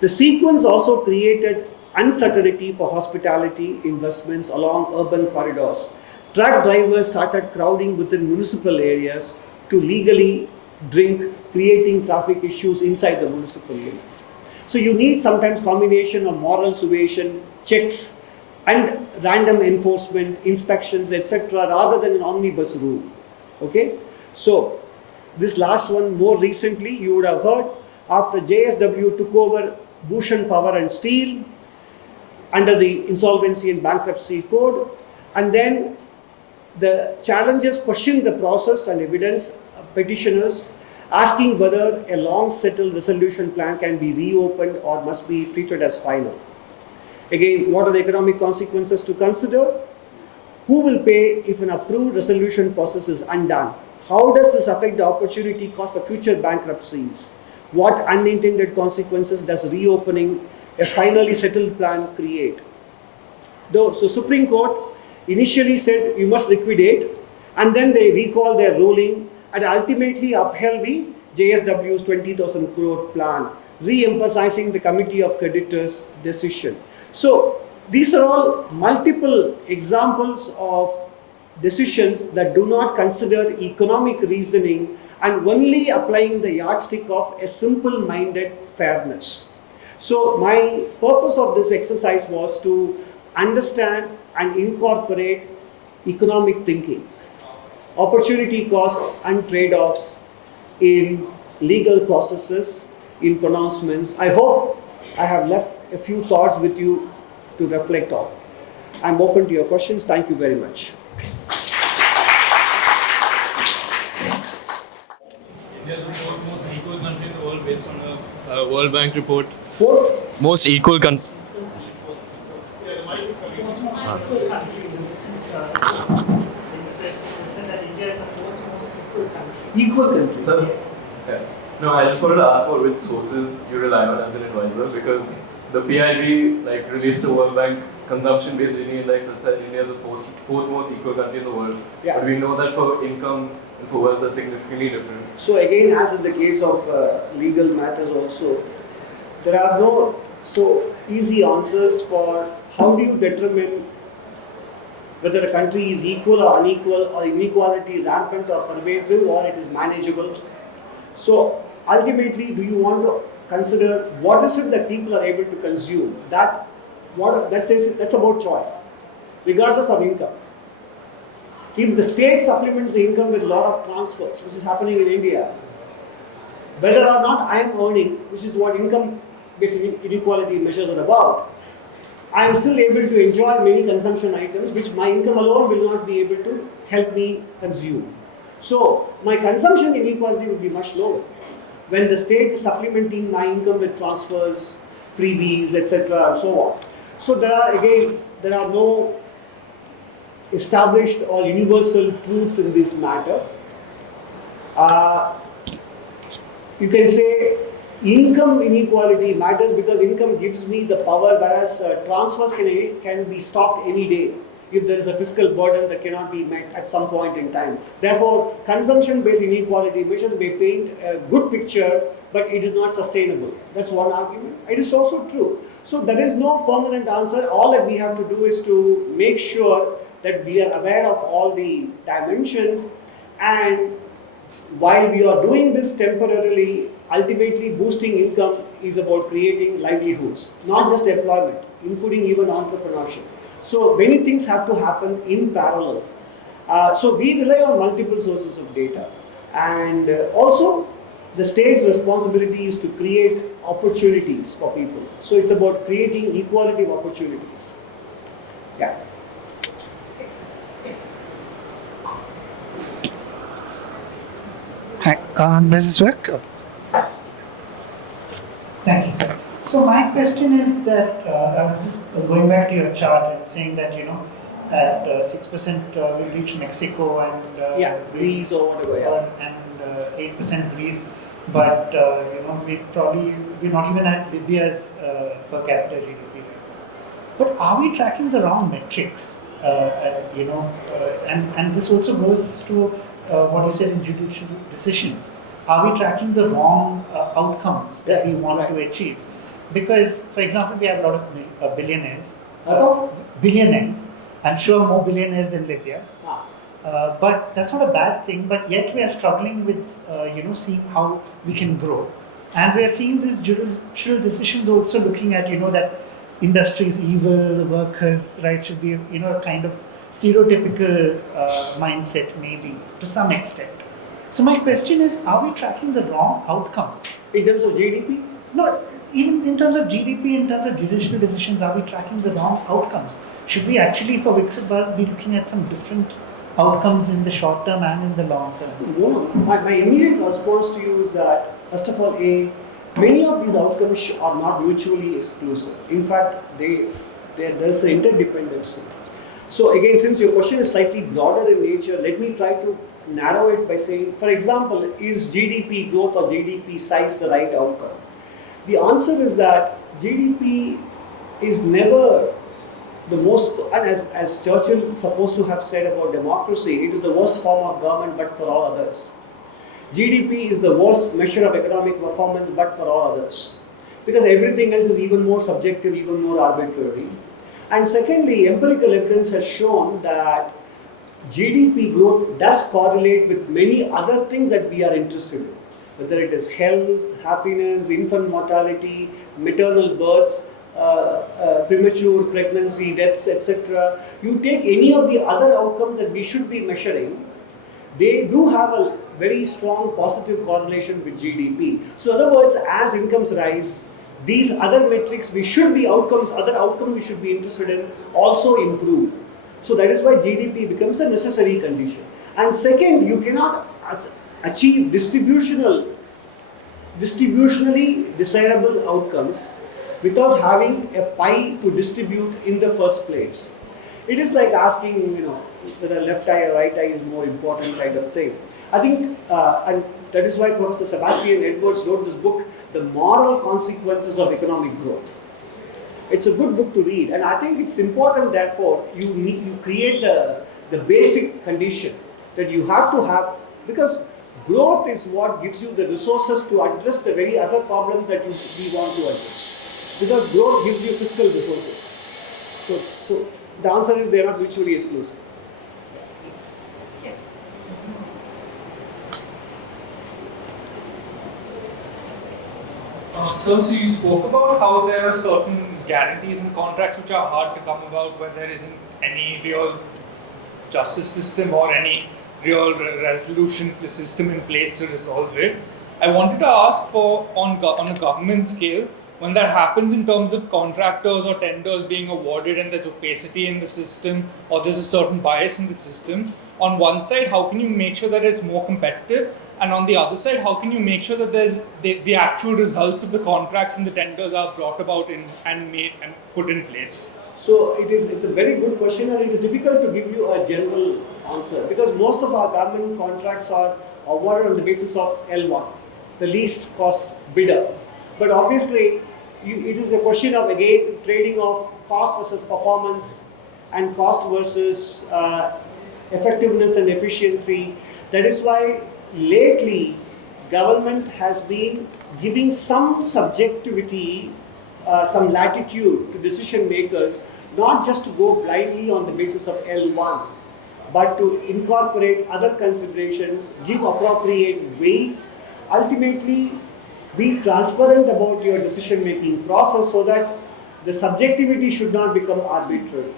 The sequence also created uncertainty for hospitality investments along urban corridors. Truck drivers started crowding within municipal areas to legally drink, creating traffic issues inside the municipal limits. So you need sometimes combination of moral suasion, checks, and random enforcement, inspections, etc., rather than an omnibus rule. Okay? So, this last one, more recently, you would have heard, after JSW took over Bhushan Power and Steel under the Insolvency and Bankruptcy Code, and then the challengers questioned the process and evidence, petitioners asking whether a long settled resolution plan can be reopened or must be treated as final. Again, what are the economic consequences to consider? Who will pay if an approved resolution process is undone? How does this affect the opportunity cost for future bankruptcies? What unintended consequences does reopening a finally settled plan create? So Supreme Court initially said you must liquidate, and then they recalled their ruling and ultimately upheld the JSW's 20,000 crore plan, re-emphasizing the Committee of Creditors' decision. So these are all multiple examples of decisions that do not consider economic reasoning and only applying the yardstick of a simple-minded fairness. So my purpose of this exercise was to understand and incorporate economic thinking, opportunity costs and trade-offs in legal processes, in pronouncements. I hope I have left a few thoughts with you to reflect on. I'm open to your questions. Thank you very much. India is the fourth most equal country in the world based on a World Bank report. Fourth, Most equal country. equal country. Sir, yeah. No, I just wanted to ask about which sources you rely on as an advisor, because the PIB released a World Bank consumption-based Gini index that said India is the fourth most equal country in the world. Yeah. But we know that for income and for wealth, that's significantly different. So again, as in the case of legal matters also, there are no so easy answers for how do you determine whether a country is equal or unequal, or inequality rampant or pervasive, or it is manageable. So ultimately, do you want to consider what is it that people are able to consume? That's about choice, regardless of income. If the state supplements the income with a lot of transfers, which is happening in India, whether or not I am earning, which is what income-based inequality measures are about, I am still able to enjoy many consumption items which my income alone will not be able to help me consume. So my consumption inequality will be much lower when the state is supplementing my income with transfers, freebies, etc. and so on. So there are no established or universal truths in this matter. You can say income inequality matters because income gives me the power, whereas transfers can be stopped any day if there is a fiscal burden that cannot be met at some point in time. Therefore, consumption-based inequality measures may paint a good picture, but it is not sustainable. That's one argument. It is also true. So there is no permanent answer. All that we have to do is to make sure that we are aware of all the dimensions, and while we are doing this temporarily, ultimately boosting income is about creating livelihoods, not just employment, including even entrepreneurship. So many things have to happen in parallel. So we rely on multiple sources of data, and also the state's responsibility is to create opportunities for people. So it's about creating equality of opportunities. Yeah. Yes. Hi, Mrs. Wick. Yes. Thank you, sir. So my question is that I was just going back to your chart and saying that at 6% we'll reach Mexico and Greece or whatever. Yeah. And 8% Greece, but we're not even at Libya's per capita GDP. But are we tracking the wrong metrics? And this also goes to what you said in judicial decisions. Are we tracking the wrong outcomes that we want to achieve? Because, for example, we have a lot of billionaires. Out of? Billionaires. I'm sure more billionaires than Libya. But that's not a bad thing. But yet we are struggling with, seeing how we can grow. And we are seeing these judicial decisions also looking at, that industry is evil, the workers, right, should be, a kind of stereotypical mindset, maybe to some extent. So my question is, are we tracking the wrong outcomes? In terms of GDP? No, even in terms of GDP, in terms of judicial decisions, are we tracking the wrong outcomes? Should we actually, for Viksit Bharat, be looking at some different outcomes in the short term and in the long term? No. My immediate response to you is that, first of all, many of these outcomes are not mutually exclusive. In fact, there's an interdependency. So again, since your question is slightly broader in nature, let me try to narrow it by saying, for example, is GDP growth or GDP size the right outcome? The answer is that GDP is never the most, and as Churchill is supposed to have said about democracy, it is the worst form of government but for all others. GDP is the worst measure of economic performance but for all others. Because everything else is even more subjective, even more arbitrary. And secondly, empirical evidence has shown that GDP growth does correlate with many other things that we are interested in. Whether it is health, happiness, infant mortality, maternal births, premature pregnancy, deaths, etc. You take any of the other outcomes that we should be measuring, they do have a very strong positive correlation with GDP. So in other words, as incomes rise, these other metrics other outcomes we should be interested in also improve. So that is why GDP becomes a necessary condition. And second, you cannot achieve distributionally desirable outcomes without having a pie to distribute in the first place. It is like asking, whether left eye or right eye is more important kind of thing. I think, and that is why Professor Sebastian Edwards wrote this book, The Moral Consequences of Economic Growth. It's a good book to read, and I think it's important, therefore, you create the basic condition that you have to have, because growth is what gives you the resources to address the very other problems that we want to address. Because growth gives you fiscal resources. So the answer is they are not mutually exclusive. Yes. So you spoke about how there are certain guarantees and contracts which are hard to come about when there isn't any real justice system or any real resolution system in place to resolve it. I wanted to ask on a government scale, when that happens in terms of contractors or tenders being awarded and there's opacity in the system or there's a certain bias in the system, on one side, how can you make sure that it's more competitive? And on the other side, how can you make sure that there's the actual results of the contracts and the tenders are brought about and made and put in place? So it's a very good question, and it is difficult to give you a general answer because most of our government contracts are awarded on the basis of L1, the least cost bidder. But obviously, it is a question of, again, trading of cost versus performance and cost versus effectiveness and efficiency. That is why lately, government has been giving some subjectivity, some latitude to decision makers, not just to go blindly on the basis of L1, but to incorporate other considerations, give appropriate weights, ultimately be transparent about your decision-making process so that the subjectivity should not become arbitrary.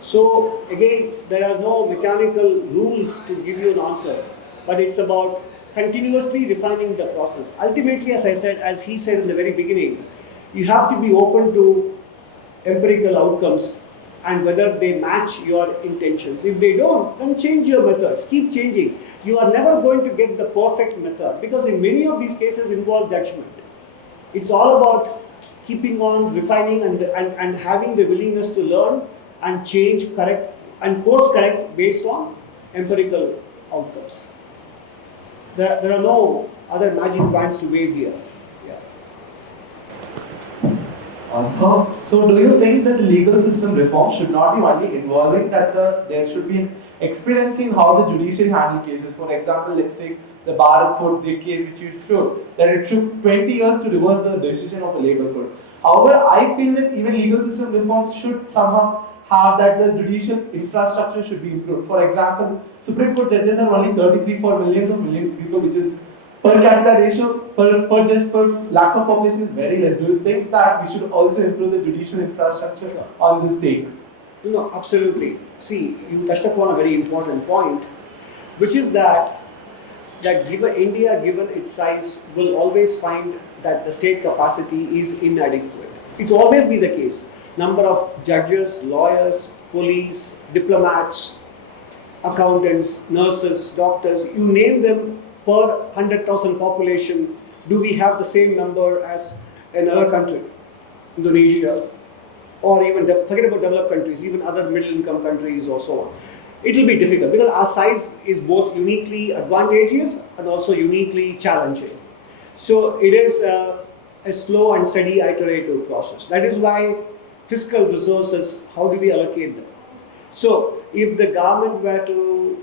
So again, there are no mechanical rules to give you an answer, but it's about continuously refining the process. Ultimately, as I said, as he said in the very beginning, you have to be open to empirical outcomes and whether they match your intentions. If they don't, then change your methods, keep changing. You are never going to get the perfect method because in many of these cases involve judgment. It's all about keeping on refining and having the willingness to learn and change, correct, and course correct based on empirical outcomes. There are no other magic bands to wave here. Yeah. So do you think that the legal system reform should not be only involving that there should be an expediency in how the judiciary handle cases? For example, let's take the Bharat for the case which you showed, that it took 20 years to reverse the decision of a labor court. However, I feel that even legal system reforms should somehow have that the judicial infrastructure should be improved. For example, Supreme Court judges are only 33 for millions of people, which is per capita ratio per judge per lakhs of population is very less. Do you think that we should also improve the judicial infrastructure on this take? No, absolutely. See, you touched upon a very important point, which is that given India, given its size, will always find that the state capacity is inadequate. It will always be the case. Number of judges, lawyers, police, diplomats, accountants, nurses, doctors, you name them per 100,000 population. Do we have the same number as another country, Indonesia, or even forget about developed countries, even other middle income countries or so on? It will be difficult because our size is both uniquely advantageous and also uniquely challenging. So it is a slow and steady iterative process. That is why fiscal resources, how do we allocate them? So if the government were to,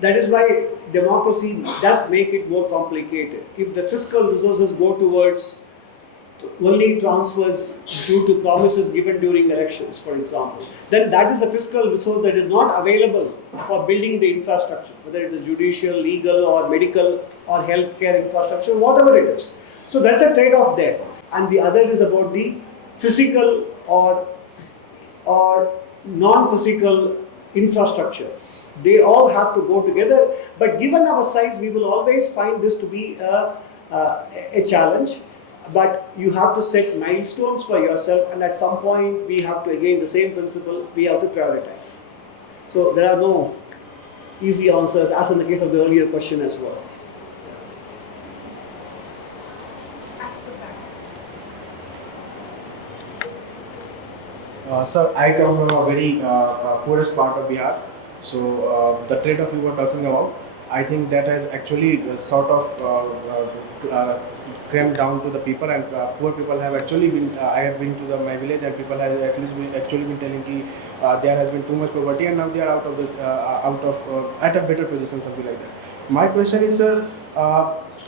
that is why democracy does make it more complicated. If the fiscal resources go towards only transfers due to promises given during elections, for example, then that is a fiscal resource that is not available for building the infrastructure, whether it is judicial, legal, or medical, or healthcare infrastructure, whatever it is. So that's a trade-off there. And the other is about the physical or non-physical infrastructure. They all have to go together. But given our size, we will always find this to be a challenge. But you have to set milestones for yourself, and at some point we have to, again, the same principle, we have to prioritize. So there are no easy answers, as in the case of the earlier question as well. Sir, I come from a very poorest part of Bihar. So the trade-off you were talking about, I think that has actually sort of came down to the people, and poor people have actually been. I have been to my village, and people have actually been telling me there has been too much poverty, and now they are out of this, at a better position, something like that. My question is, sir.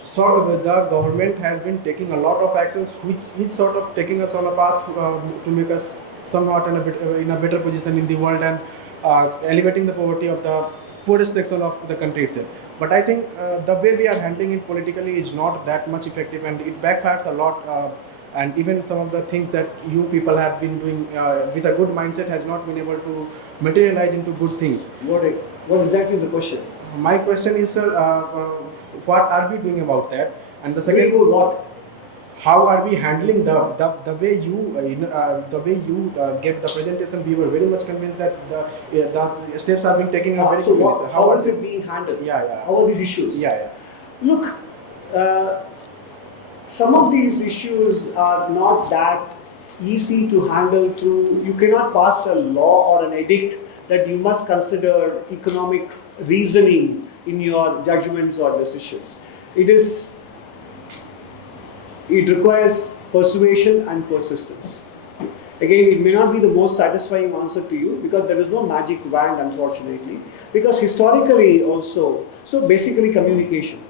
So the government has been taking a lot of actions, which sort of taking us on a path to make us somewhat in a better position in the world, and elevating the poverty of the poorest section of the country itself. But I think the way we are handling it politically is not that much effective, and it backfires a lot. And even some of the things that you people have been doing with a good mindset has not been able to materialize into good things. What exactly is the question? My question is, sir, what are we doing about that? And the second, what? How are we handling the way you get the presentation? We were very much convinced that the steps are being taken. Very so quickly. how is it being handled? Yeah. How are these issues? Yeah. Look, some of these issues are not that easy to handle through. You cannot pass a law or an edict that you must consider economic reasoning in your judgments or decisions. It requires persuasion and persistence. Again, it may not be the most satisfying answer to you because there is no magic wand, unfortunately. Because historically also, so basically communication,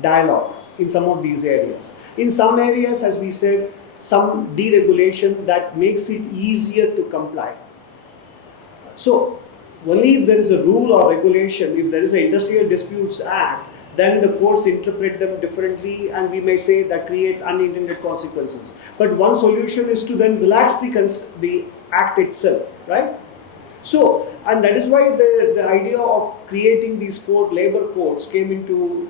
dialogue in some of these areas. In some areas, as we said, some deregulation that makes it easier to comply. So, only if there is a rule or regulation, if there is an Industrial Disputes Act, then the courts interpret them differently, and we may say that creates unintended consequences. But one solution is to then relax the act itself, right? So, and that is why the idea of creating these 4 labor codes came into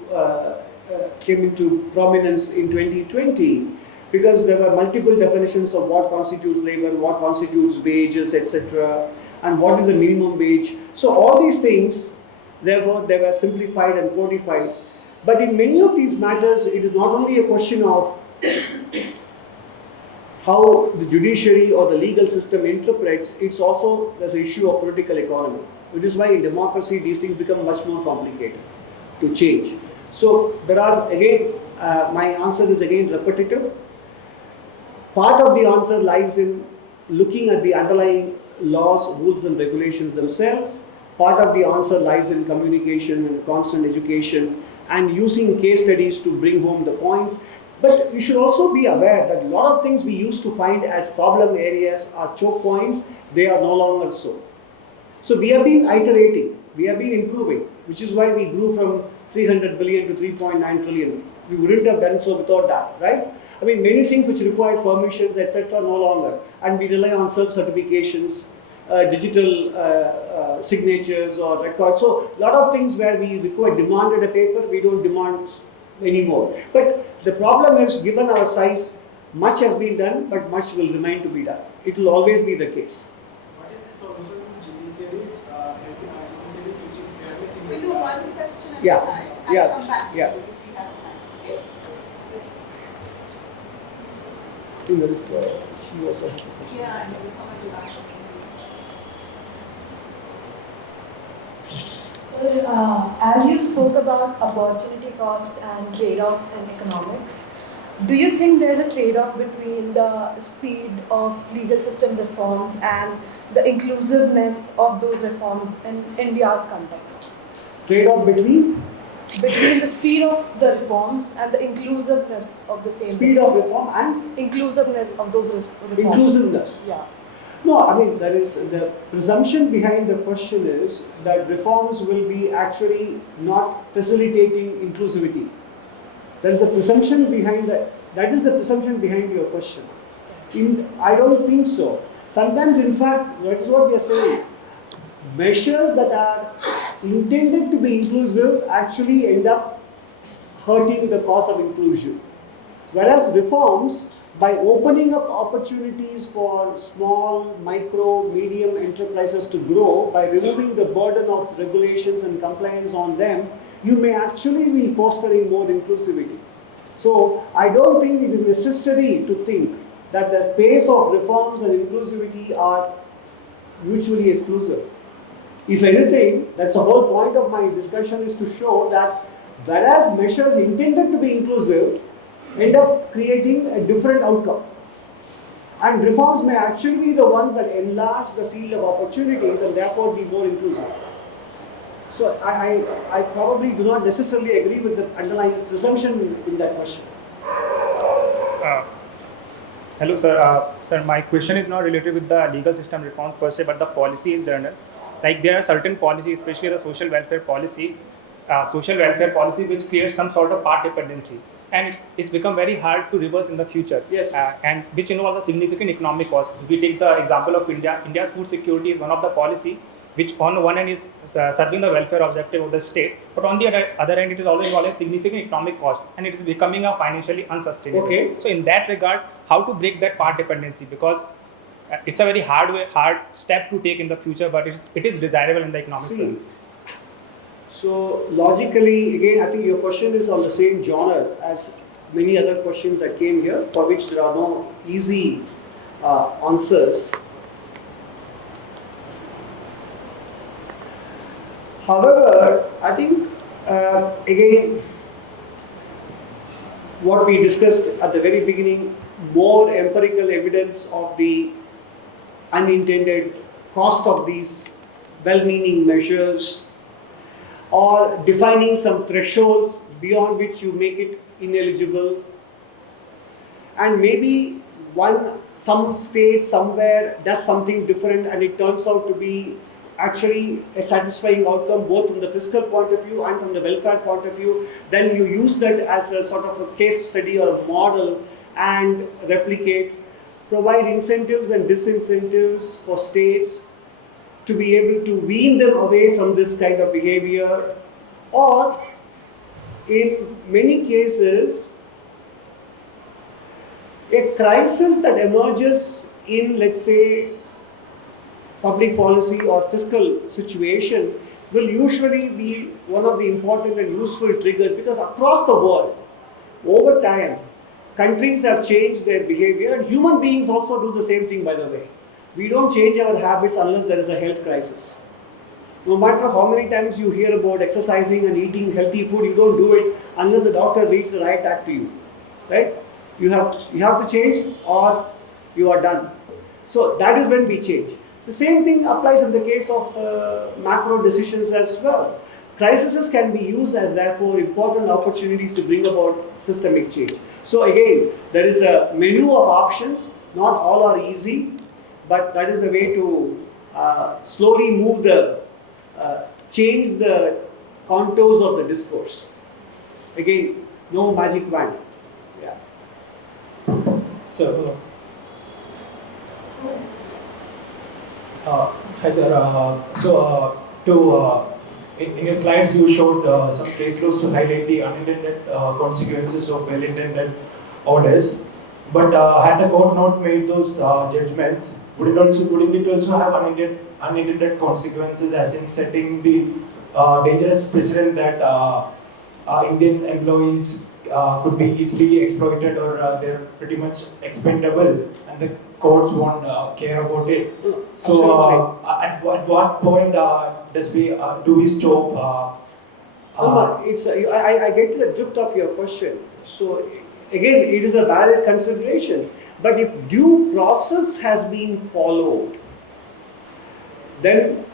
prominence in 2020, because there were multiple definitions of what constitutes labor, what constitutes wages, etc., and what is the minimum wage. So all these things, therefore, they were simplified and codified. But in many of these matters, it is not only a question of how the judiciary or the legal system interprets, it's also there's an issue of political economy, which is why in democracy these things become much more complicated to change. So there are, again, my answer is again repetitive. Part of the answer lies in looking at the underlying laws, rules and regulations themselves. Part of the answer lies in communication and constant education and using case studies to bring home the points. But we should also be aware that a lot of things we used to find as problem areas are choke points, they are no longer so. So we have been iterating, we have been improving, which is why we grew from 300 billion to 3.9 trillion. We wouldn't have done so without that, right? I mean, many things which required permissions, etc., no longer. And we rely on self-certifications, digital signatures or records. So a lot of things where we demanded a paper, we don't demand anymore. But the problem is, given our size, much has been done, but much will remain to be done. It will always be the case. What is the solution to judiciary? We'll do one question at Yeah. a time. I'll Yeah. come back to Yeah. you if we have time. Okay? Yes. I think there is she also has a question. Yeah, and there is someone to ask. Sir, as you spoke about opportunity cost and trade-offs in economics, do you think there's a trade-off between the speed of legal system reforms and the inclusiveness of those reforms in India's context? Trade-off between Between the speed of the reforms and the inclusiveness of the same. speed of reform and Inclusiveness of those reforms. inclusiveness. Yeah. No, I mean, there is the presumption behind the question is that reforms will be actually not facilitating inclusivity. There is a presumption behind that. That is the presumption behind your question. I don't think so. Sometimes, in fact, that is what we are saying. Measures that are intended to be inclusive actually end up hurting the cause of inclusion. Whereas reforms, by opening up opportunities for small, micro, medium enterprises to grow, by removing the burden of regulations and compliance on them, you may actually be fostering more inclusivity. So I don't think it is necessary to think that the pace of reforms and inclusivity are mutually exclusive. If anything, that's the whole point of my discussion, is to show that whereas measures intended to be inclusive end up creating a different outcome. And reforms may actually be the ones that enlarge the field of opportunities and therefore be more inclusive. So I probably do not necessarily agree with the underlying presumption in that question. Hello, sir. Sir, my question is not related with the legal system reforms per se, but the policy in general. Like there are certain policies, especially the social welfare policy, which creates some sort of part dependency, and it's become very hard to reverse in the future. Yes. And which involves a significant economic cost. If we take the example of India, India's food security is one of the policy which on one hand is serving the welfare objective of the state, but on the other hand it is also involving significant economic cost, and it is becoming a financially unsustainable. Okay. So in that regard, how to break that part dependency? Because it's a very hard step to take in the future, but it is desirable in the economic sense. So logically, again, I think your question is on the same genre as many other questions that came here, for which there are no easy answers. However, I think, again, what we discussed at the very beginning, more empirical evidence of the unintended cost of these well-meaning measures, or defining some thresholds beyond which you make it ineligible, and maybe some state somewhere does something different and it turns out to be actually a satisfying outcome both from the fiscal point of view and from the welfare point of view, then you use that as a sort of a case study or a model and replicate, provide incentives and disincentives for states to be able to wean them away from this kind of behavior, or in many cases, a crisis that emerges in, let's say, public policy or fiscal situation will usually be one of the important and useful triggers, because across the world, over time, countries have changed their behavior, and human beings also do the same thing, by the way. We don't change our habits unless there is a health crisis. No matter how many times you hear about exercising and eating healthy food, you don't do it unless the doctor reads the right act to you, right? You have to change or you are done. So that is when we change. The same thing applies in the case of macro decisions as well. Crises can be used as therefore important opportunities to bring about systemic change. So again, there is a menu of options. Not all are easy, but that is the way to slowly move change the contours of the discourse. Again, no magic wand. Yeah. So, hi sir. In your slides you showed some case laws to highlight the unintended consequences of well-intended orders. But had the court not made those judgments, wouldn't it also have unintended consequences, as in setting the dangerous precedent that Indian employees could be easily exploited, or they're pretty much expendable, and the courts won't care about it. So, at what point do we stop? I get the drift of your question. So, again, it is a valid consideration. But if due process has been followed, then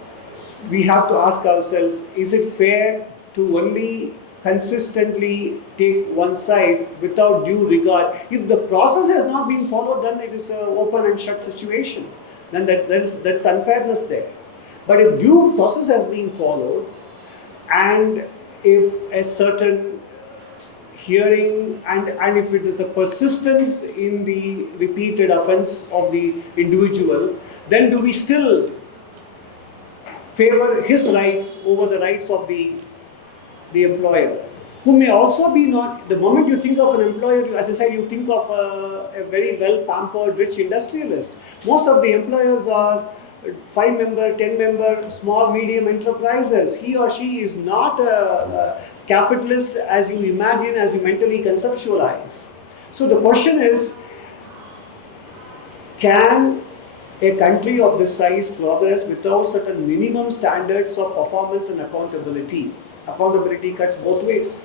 we have to ask ourselves, is it fair to only consistently take one side without due regard? If the process has not been followed, then it is an open and shut situation. Then that's unfairness there. But if due process has been followed, and if a certain hearing and if it is the persistence in the repeated offense of the individual, then do we still favor his rights over the rights of the employer, who may also be not, the moment you think of an employer, as I said, you think of a very well-pampered, rich industrialist. Most of the employers are 5-member, 10-member, small, medium enterprises. He or she is not a capitalist as you imagine, as you mentally conceptualize. So the question is, can a country of this size progress without certain minimum standards of performance and accountability? Accountability cuts both ways.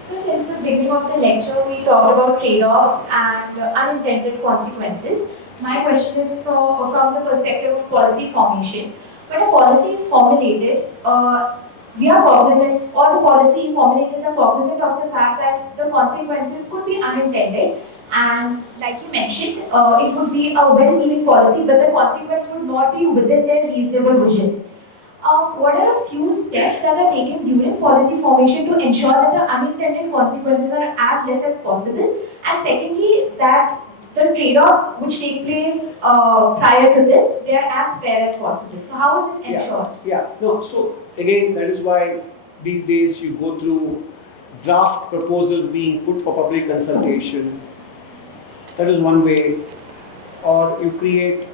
So since the beginning of the lecture, we talked about trade-offs and unintended consequences. My question is from the perspective of policy formation. When a policy is formulated, we are cognizant, or the policy formulators are cognizant of the fact that the consequences could be unintended. And like you mentioned, it would be a well-meaning policy, but the consequence would not be within their reasonable vision. What are a few steps that are taken during policy formation to ensure that the unintended consequences are as less as possible? And secondly, that the trade-offs which take place prior to this, they are as fair as possible. So how is it ensured? No, so again, that is why these days you go through draft proposals being put for public consultation. That is one way. Or you create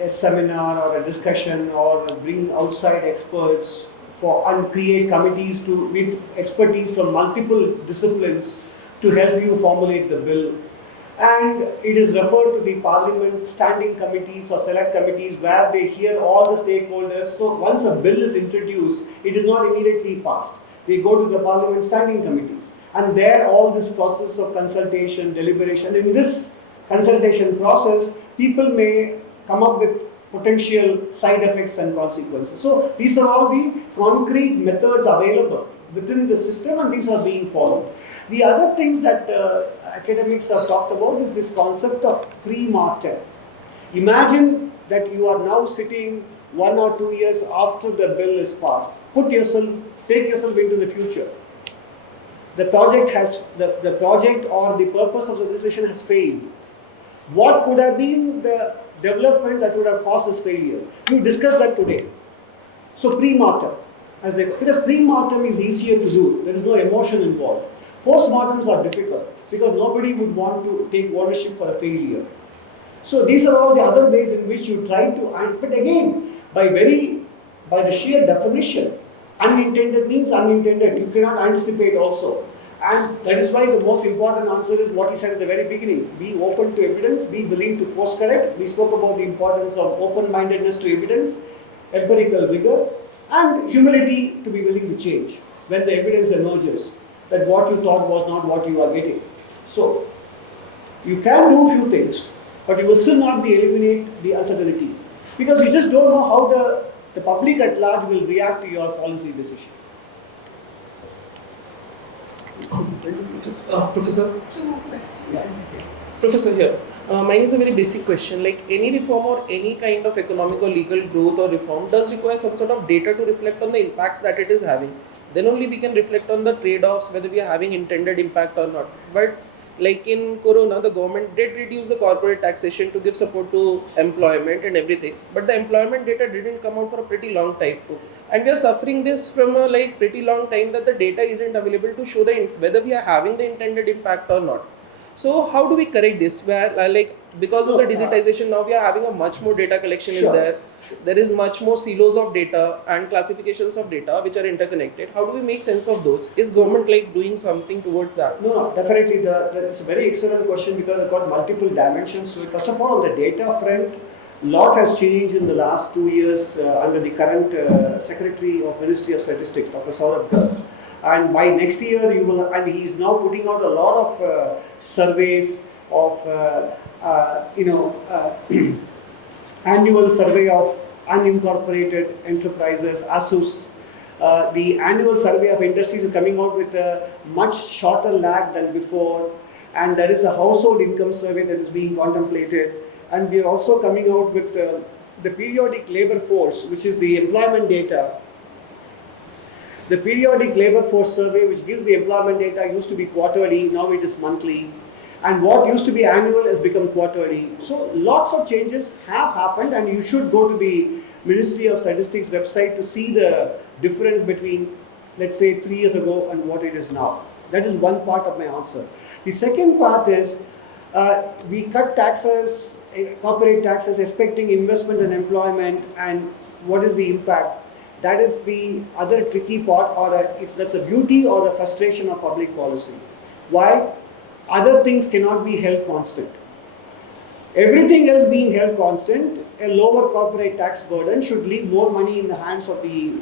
a seminar or a discussion, or bring outside experts and create committees with expertise from multiple disciplines to help you formulate the bill. And it is referred to the parliament standing committees or select committees where they hear all the stakeholders. So once a bill is introduced, it is not immediately passed. They go to the parliament standing committees. And there all this process of consultation, deliberation, in this consultation process, people may come up with potential side effects and consequences. So these are all the concrete methods available within the system, and these are being followed. The other things that academics have talked about is this concept of pre-mortem. Imagine that you are now sitting 1 or 2 years after the bill is passed. Take yourself into the future. The project or the purpose of the legislation has failed. What could have been the development that would have caused this failure? We discussed that today. So pre-mortem, because pre-mortem is easier to do. There is no emotion involved. Post-mortems are difficult because nobody would want to take ownership for a failure. So these are all the other ways in which you try to, but again, by the sheer definition, unintended means unintended. You cannot anticipate also. And that is why the most important answer is what he said at the very beginning. Be open to evidence, be willing to course correct. We spoke about the importance of open-mindedness to evidence, empirical rigor, and humility to be willing to change when the evidence emerges that what you thought was not what you are getting. So, you can do few things, but you will still not be eliminate the uncertainty because you just don't know how the public at large will react to your policy decision. Professor? Two questions. Yeah. Professor here. Mine is a very basic question. Like any reform or any kind of economic or legal growth or reform does require some sort of data to reflect on the impacts that it is having. Then only we can reflect on the trade-offs, whether we are having intended impact or not. But like in Corona, the government did reduce the corporate taxation to give support to employment and everything. But the employment data didn't come out for a pretty long time. And we are suffering this from a pretty long time that the data isn't available to show whether we are having the intended impact or not. So how do we correct this? Where because of the digitization now we are having a much more data collection is there. There is much more silos of data and classifications of data which are interconnected. How do we make sense of those? Is government doing something towards that? No, definitely. It's a very excellent question because it's got multiple dimensions to it. First of all, on the data front, a lot has changed in the last 2 years under the current Secretary of Ministry of Statistics, Dr. Saurabh Garg. And by next year, and he is now putting out a lot of surveys of, annual survey of unincorporated enterprises, ASUS. The annual survey of industries is coming out with a much shorter lag than before, and there is a household income survey that is being contemplated, and we are also coming out with the periodic labor force, which is the employment data. The periodic labor force survey, which gives the employment data, used to be quarterly, now it is monthly. And what used to be annual has become quarterly. So lots of changes have happened, and you should go to the Ministry of Statistics website to see the difference between, let's say, 3 years ago and what it is now. That is one part of my answer. The second part is we cut taxes, corporate taxes, expecting investment and employment, and what is the impact? That is the other tricky part, or that's a beauty or a frustration of public policy. Why? Other things cannot be held constant. Everything else being held constant, a lower corporate tax burden should leave more money in the hands of the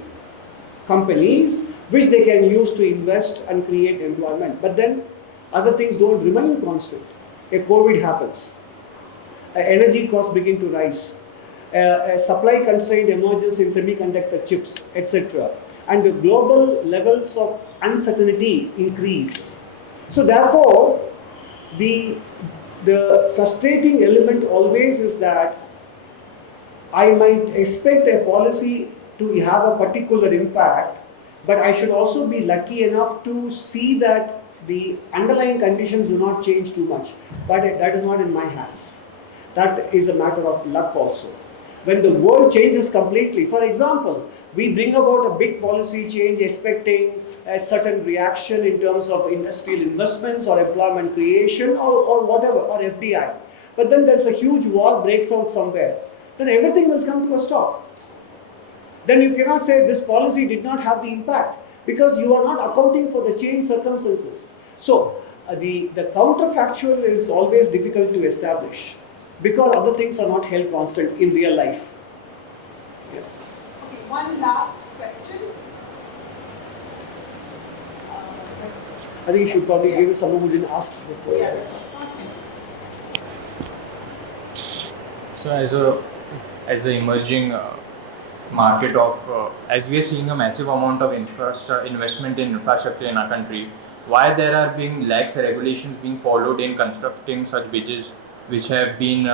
companies, which they can use to invest and create employment. But then other things don't remain constant. A COVID happens. Energy costs begin to rise. A supply constraint emerges in semiconductor chips, etc. And the global levels of uncertainty increase. So therefore, the frustrating element always is that I might expect a policy to have a particular impact, but I should also be lucky enough to see that the underlying conditions do not change too much. But that is not in my hands. That is a matter of luck also. When the world changes completely, for example, we bring about a big policy change expecting a certain reaction in terms of industrial investments or employment creation or whatever, or FDI. But then there's a huge war breaks out somewhere. Then everything will come to a stop. Then you cannot say this policy did not have the impact because you are not accounting for the changed circumstances. So the counterfactual is always difficult to establish because other things are not held constant in real life. Okay, one last question. I think you should probably give it someone who didn't ask before. Yeah, that's not him. So as a emerging market of, as we are seeing a massive amount of investment in infrastructure in our country, why there are being lax regulations being followed in constructing such bridges which have been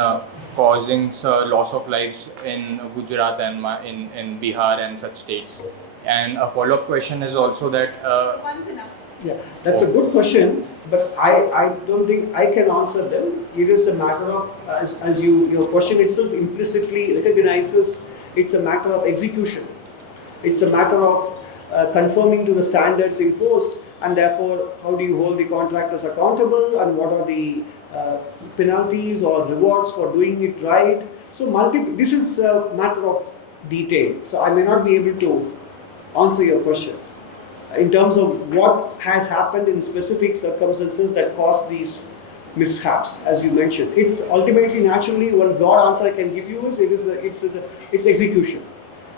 causing loss of lives in Gujarat and in Bihar and such states. And a follow-up question is also that... One's enough. Yeah, that's a good question, but I don't think I can answer them. It is a matter of, as your question itself implicitly recognizes, it's a matter of execution. It's a matter of conforming to the standards imposed, and therefore, how do you hold the contractors accountable, and what are the penalties or rewards for doing it right. So this is a matter of detail. So I may not be able to answer your question. in terms of what has happened in specific circumstances that caused these mishaps, as you mentioned. It's ultimately, naturally, one broad answer I can give you is it's execution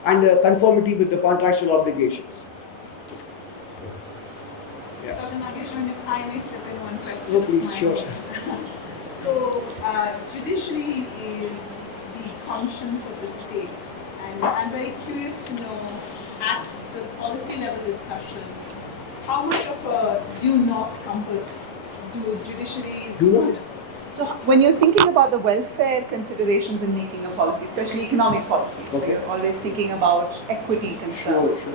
and conformity with the contractual obligations. Yeah. Dr. Nageswaran, if I may slip in one question. Oh, please, sure. So, judiciary is the conscience of the state, and I'm very curious to know, at the policy level discussion, how much of a do not compass do judiciaries? Do not? So, when you're thinking about the welfare considerations in making a policy, especially economic policy, so Okay. you're always thinking about equity concerns. Sure.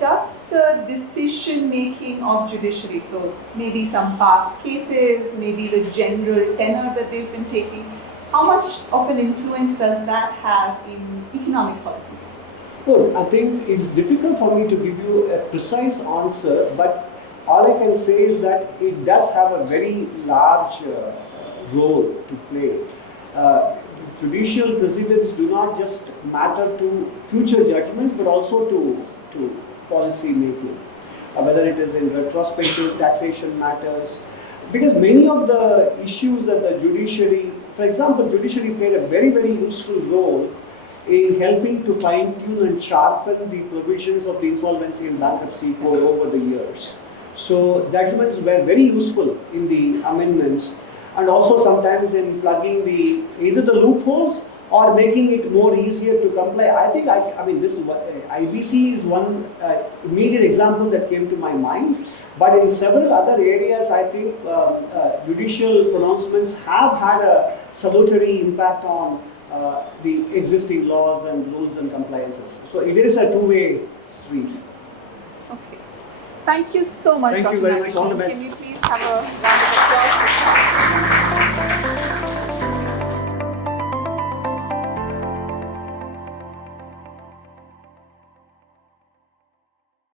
Does the decision making of judiciary, so maybe some past cases, maybe the general tenor that they've been taking, how much of an influence does that have in economic policy? Well, I think it's difficult for me to give you a precise answer, but all I can say is that it does have a very large role to play. Judicial precedents do not just matter to future judgments, but also to policy making, whether it is in retrospective taxation matters, because many of the issues that the judiciary, for example, judiciary played a very, very useful role in helping to fine-tune and sharpen the provisions of the insolvency and bankruptcy code over the years. So judgments were very useful in the amendments, and also sometimes in plugging either the loopholes or making it more easier to comply. I think, I mean, this is what, IBC is one immediate example that came to my mind, but in several other areas, I think judicial pronouncements have had a salutary impact on the existing laws and rules and compliances. So it is a two-way street. Okay. Thank you so much, Thank Dr. you very much. Nageswaran. All the best. Can we please have a round of applause?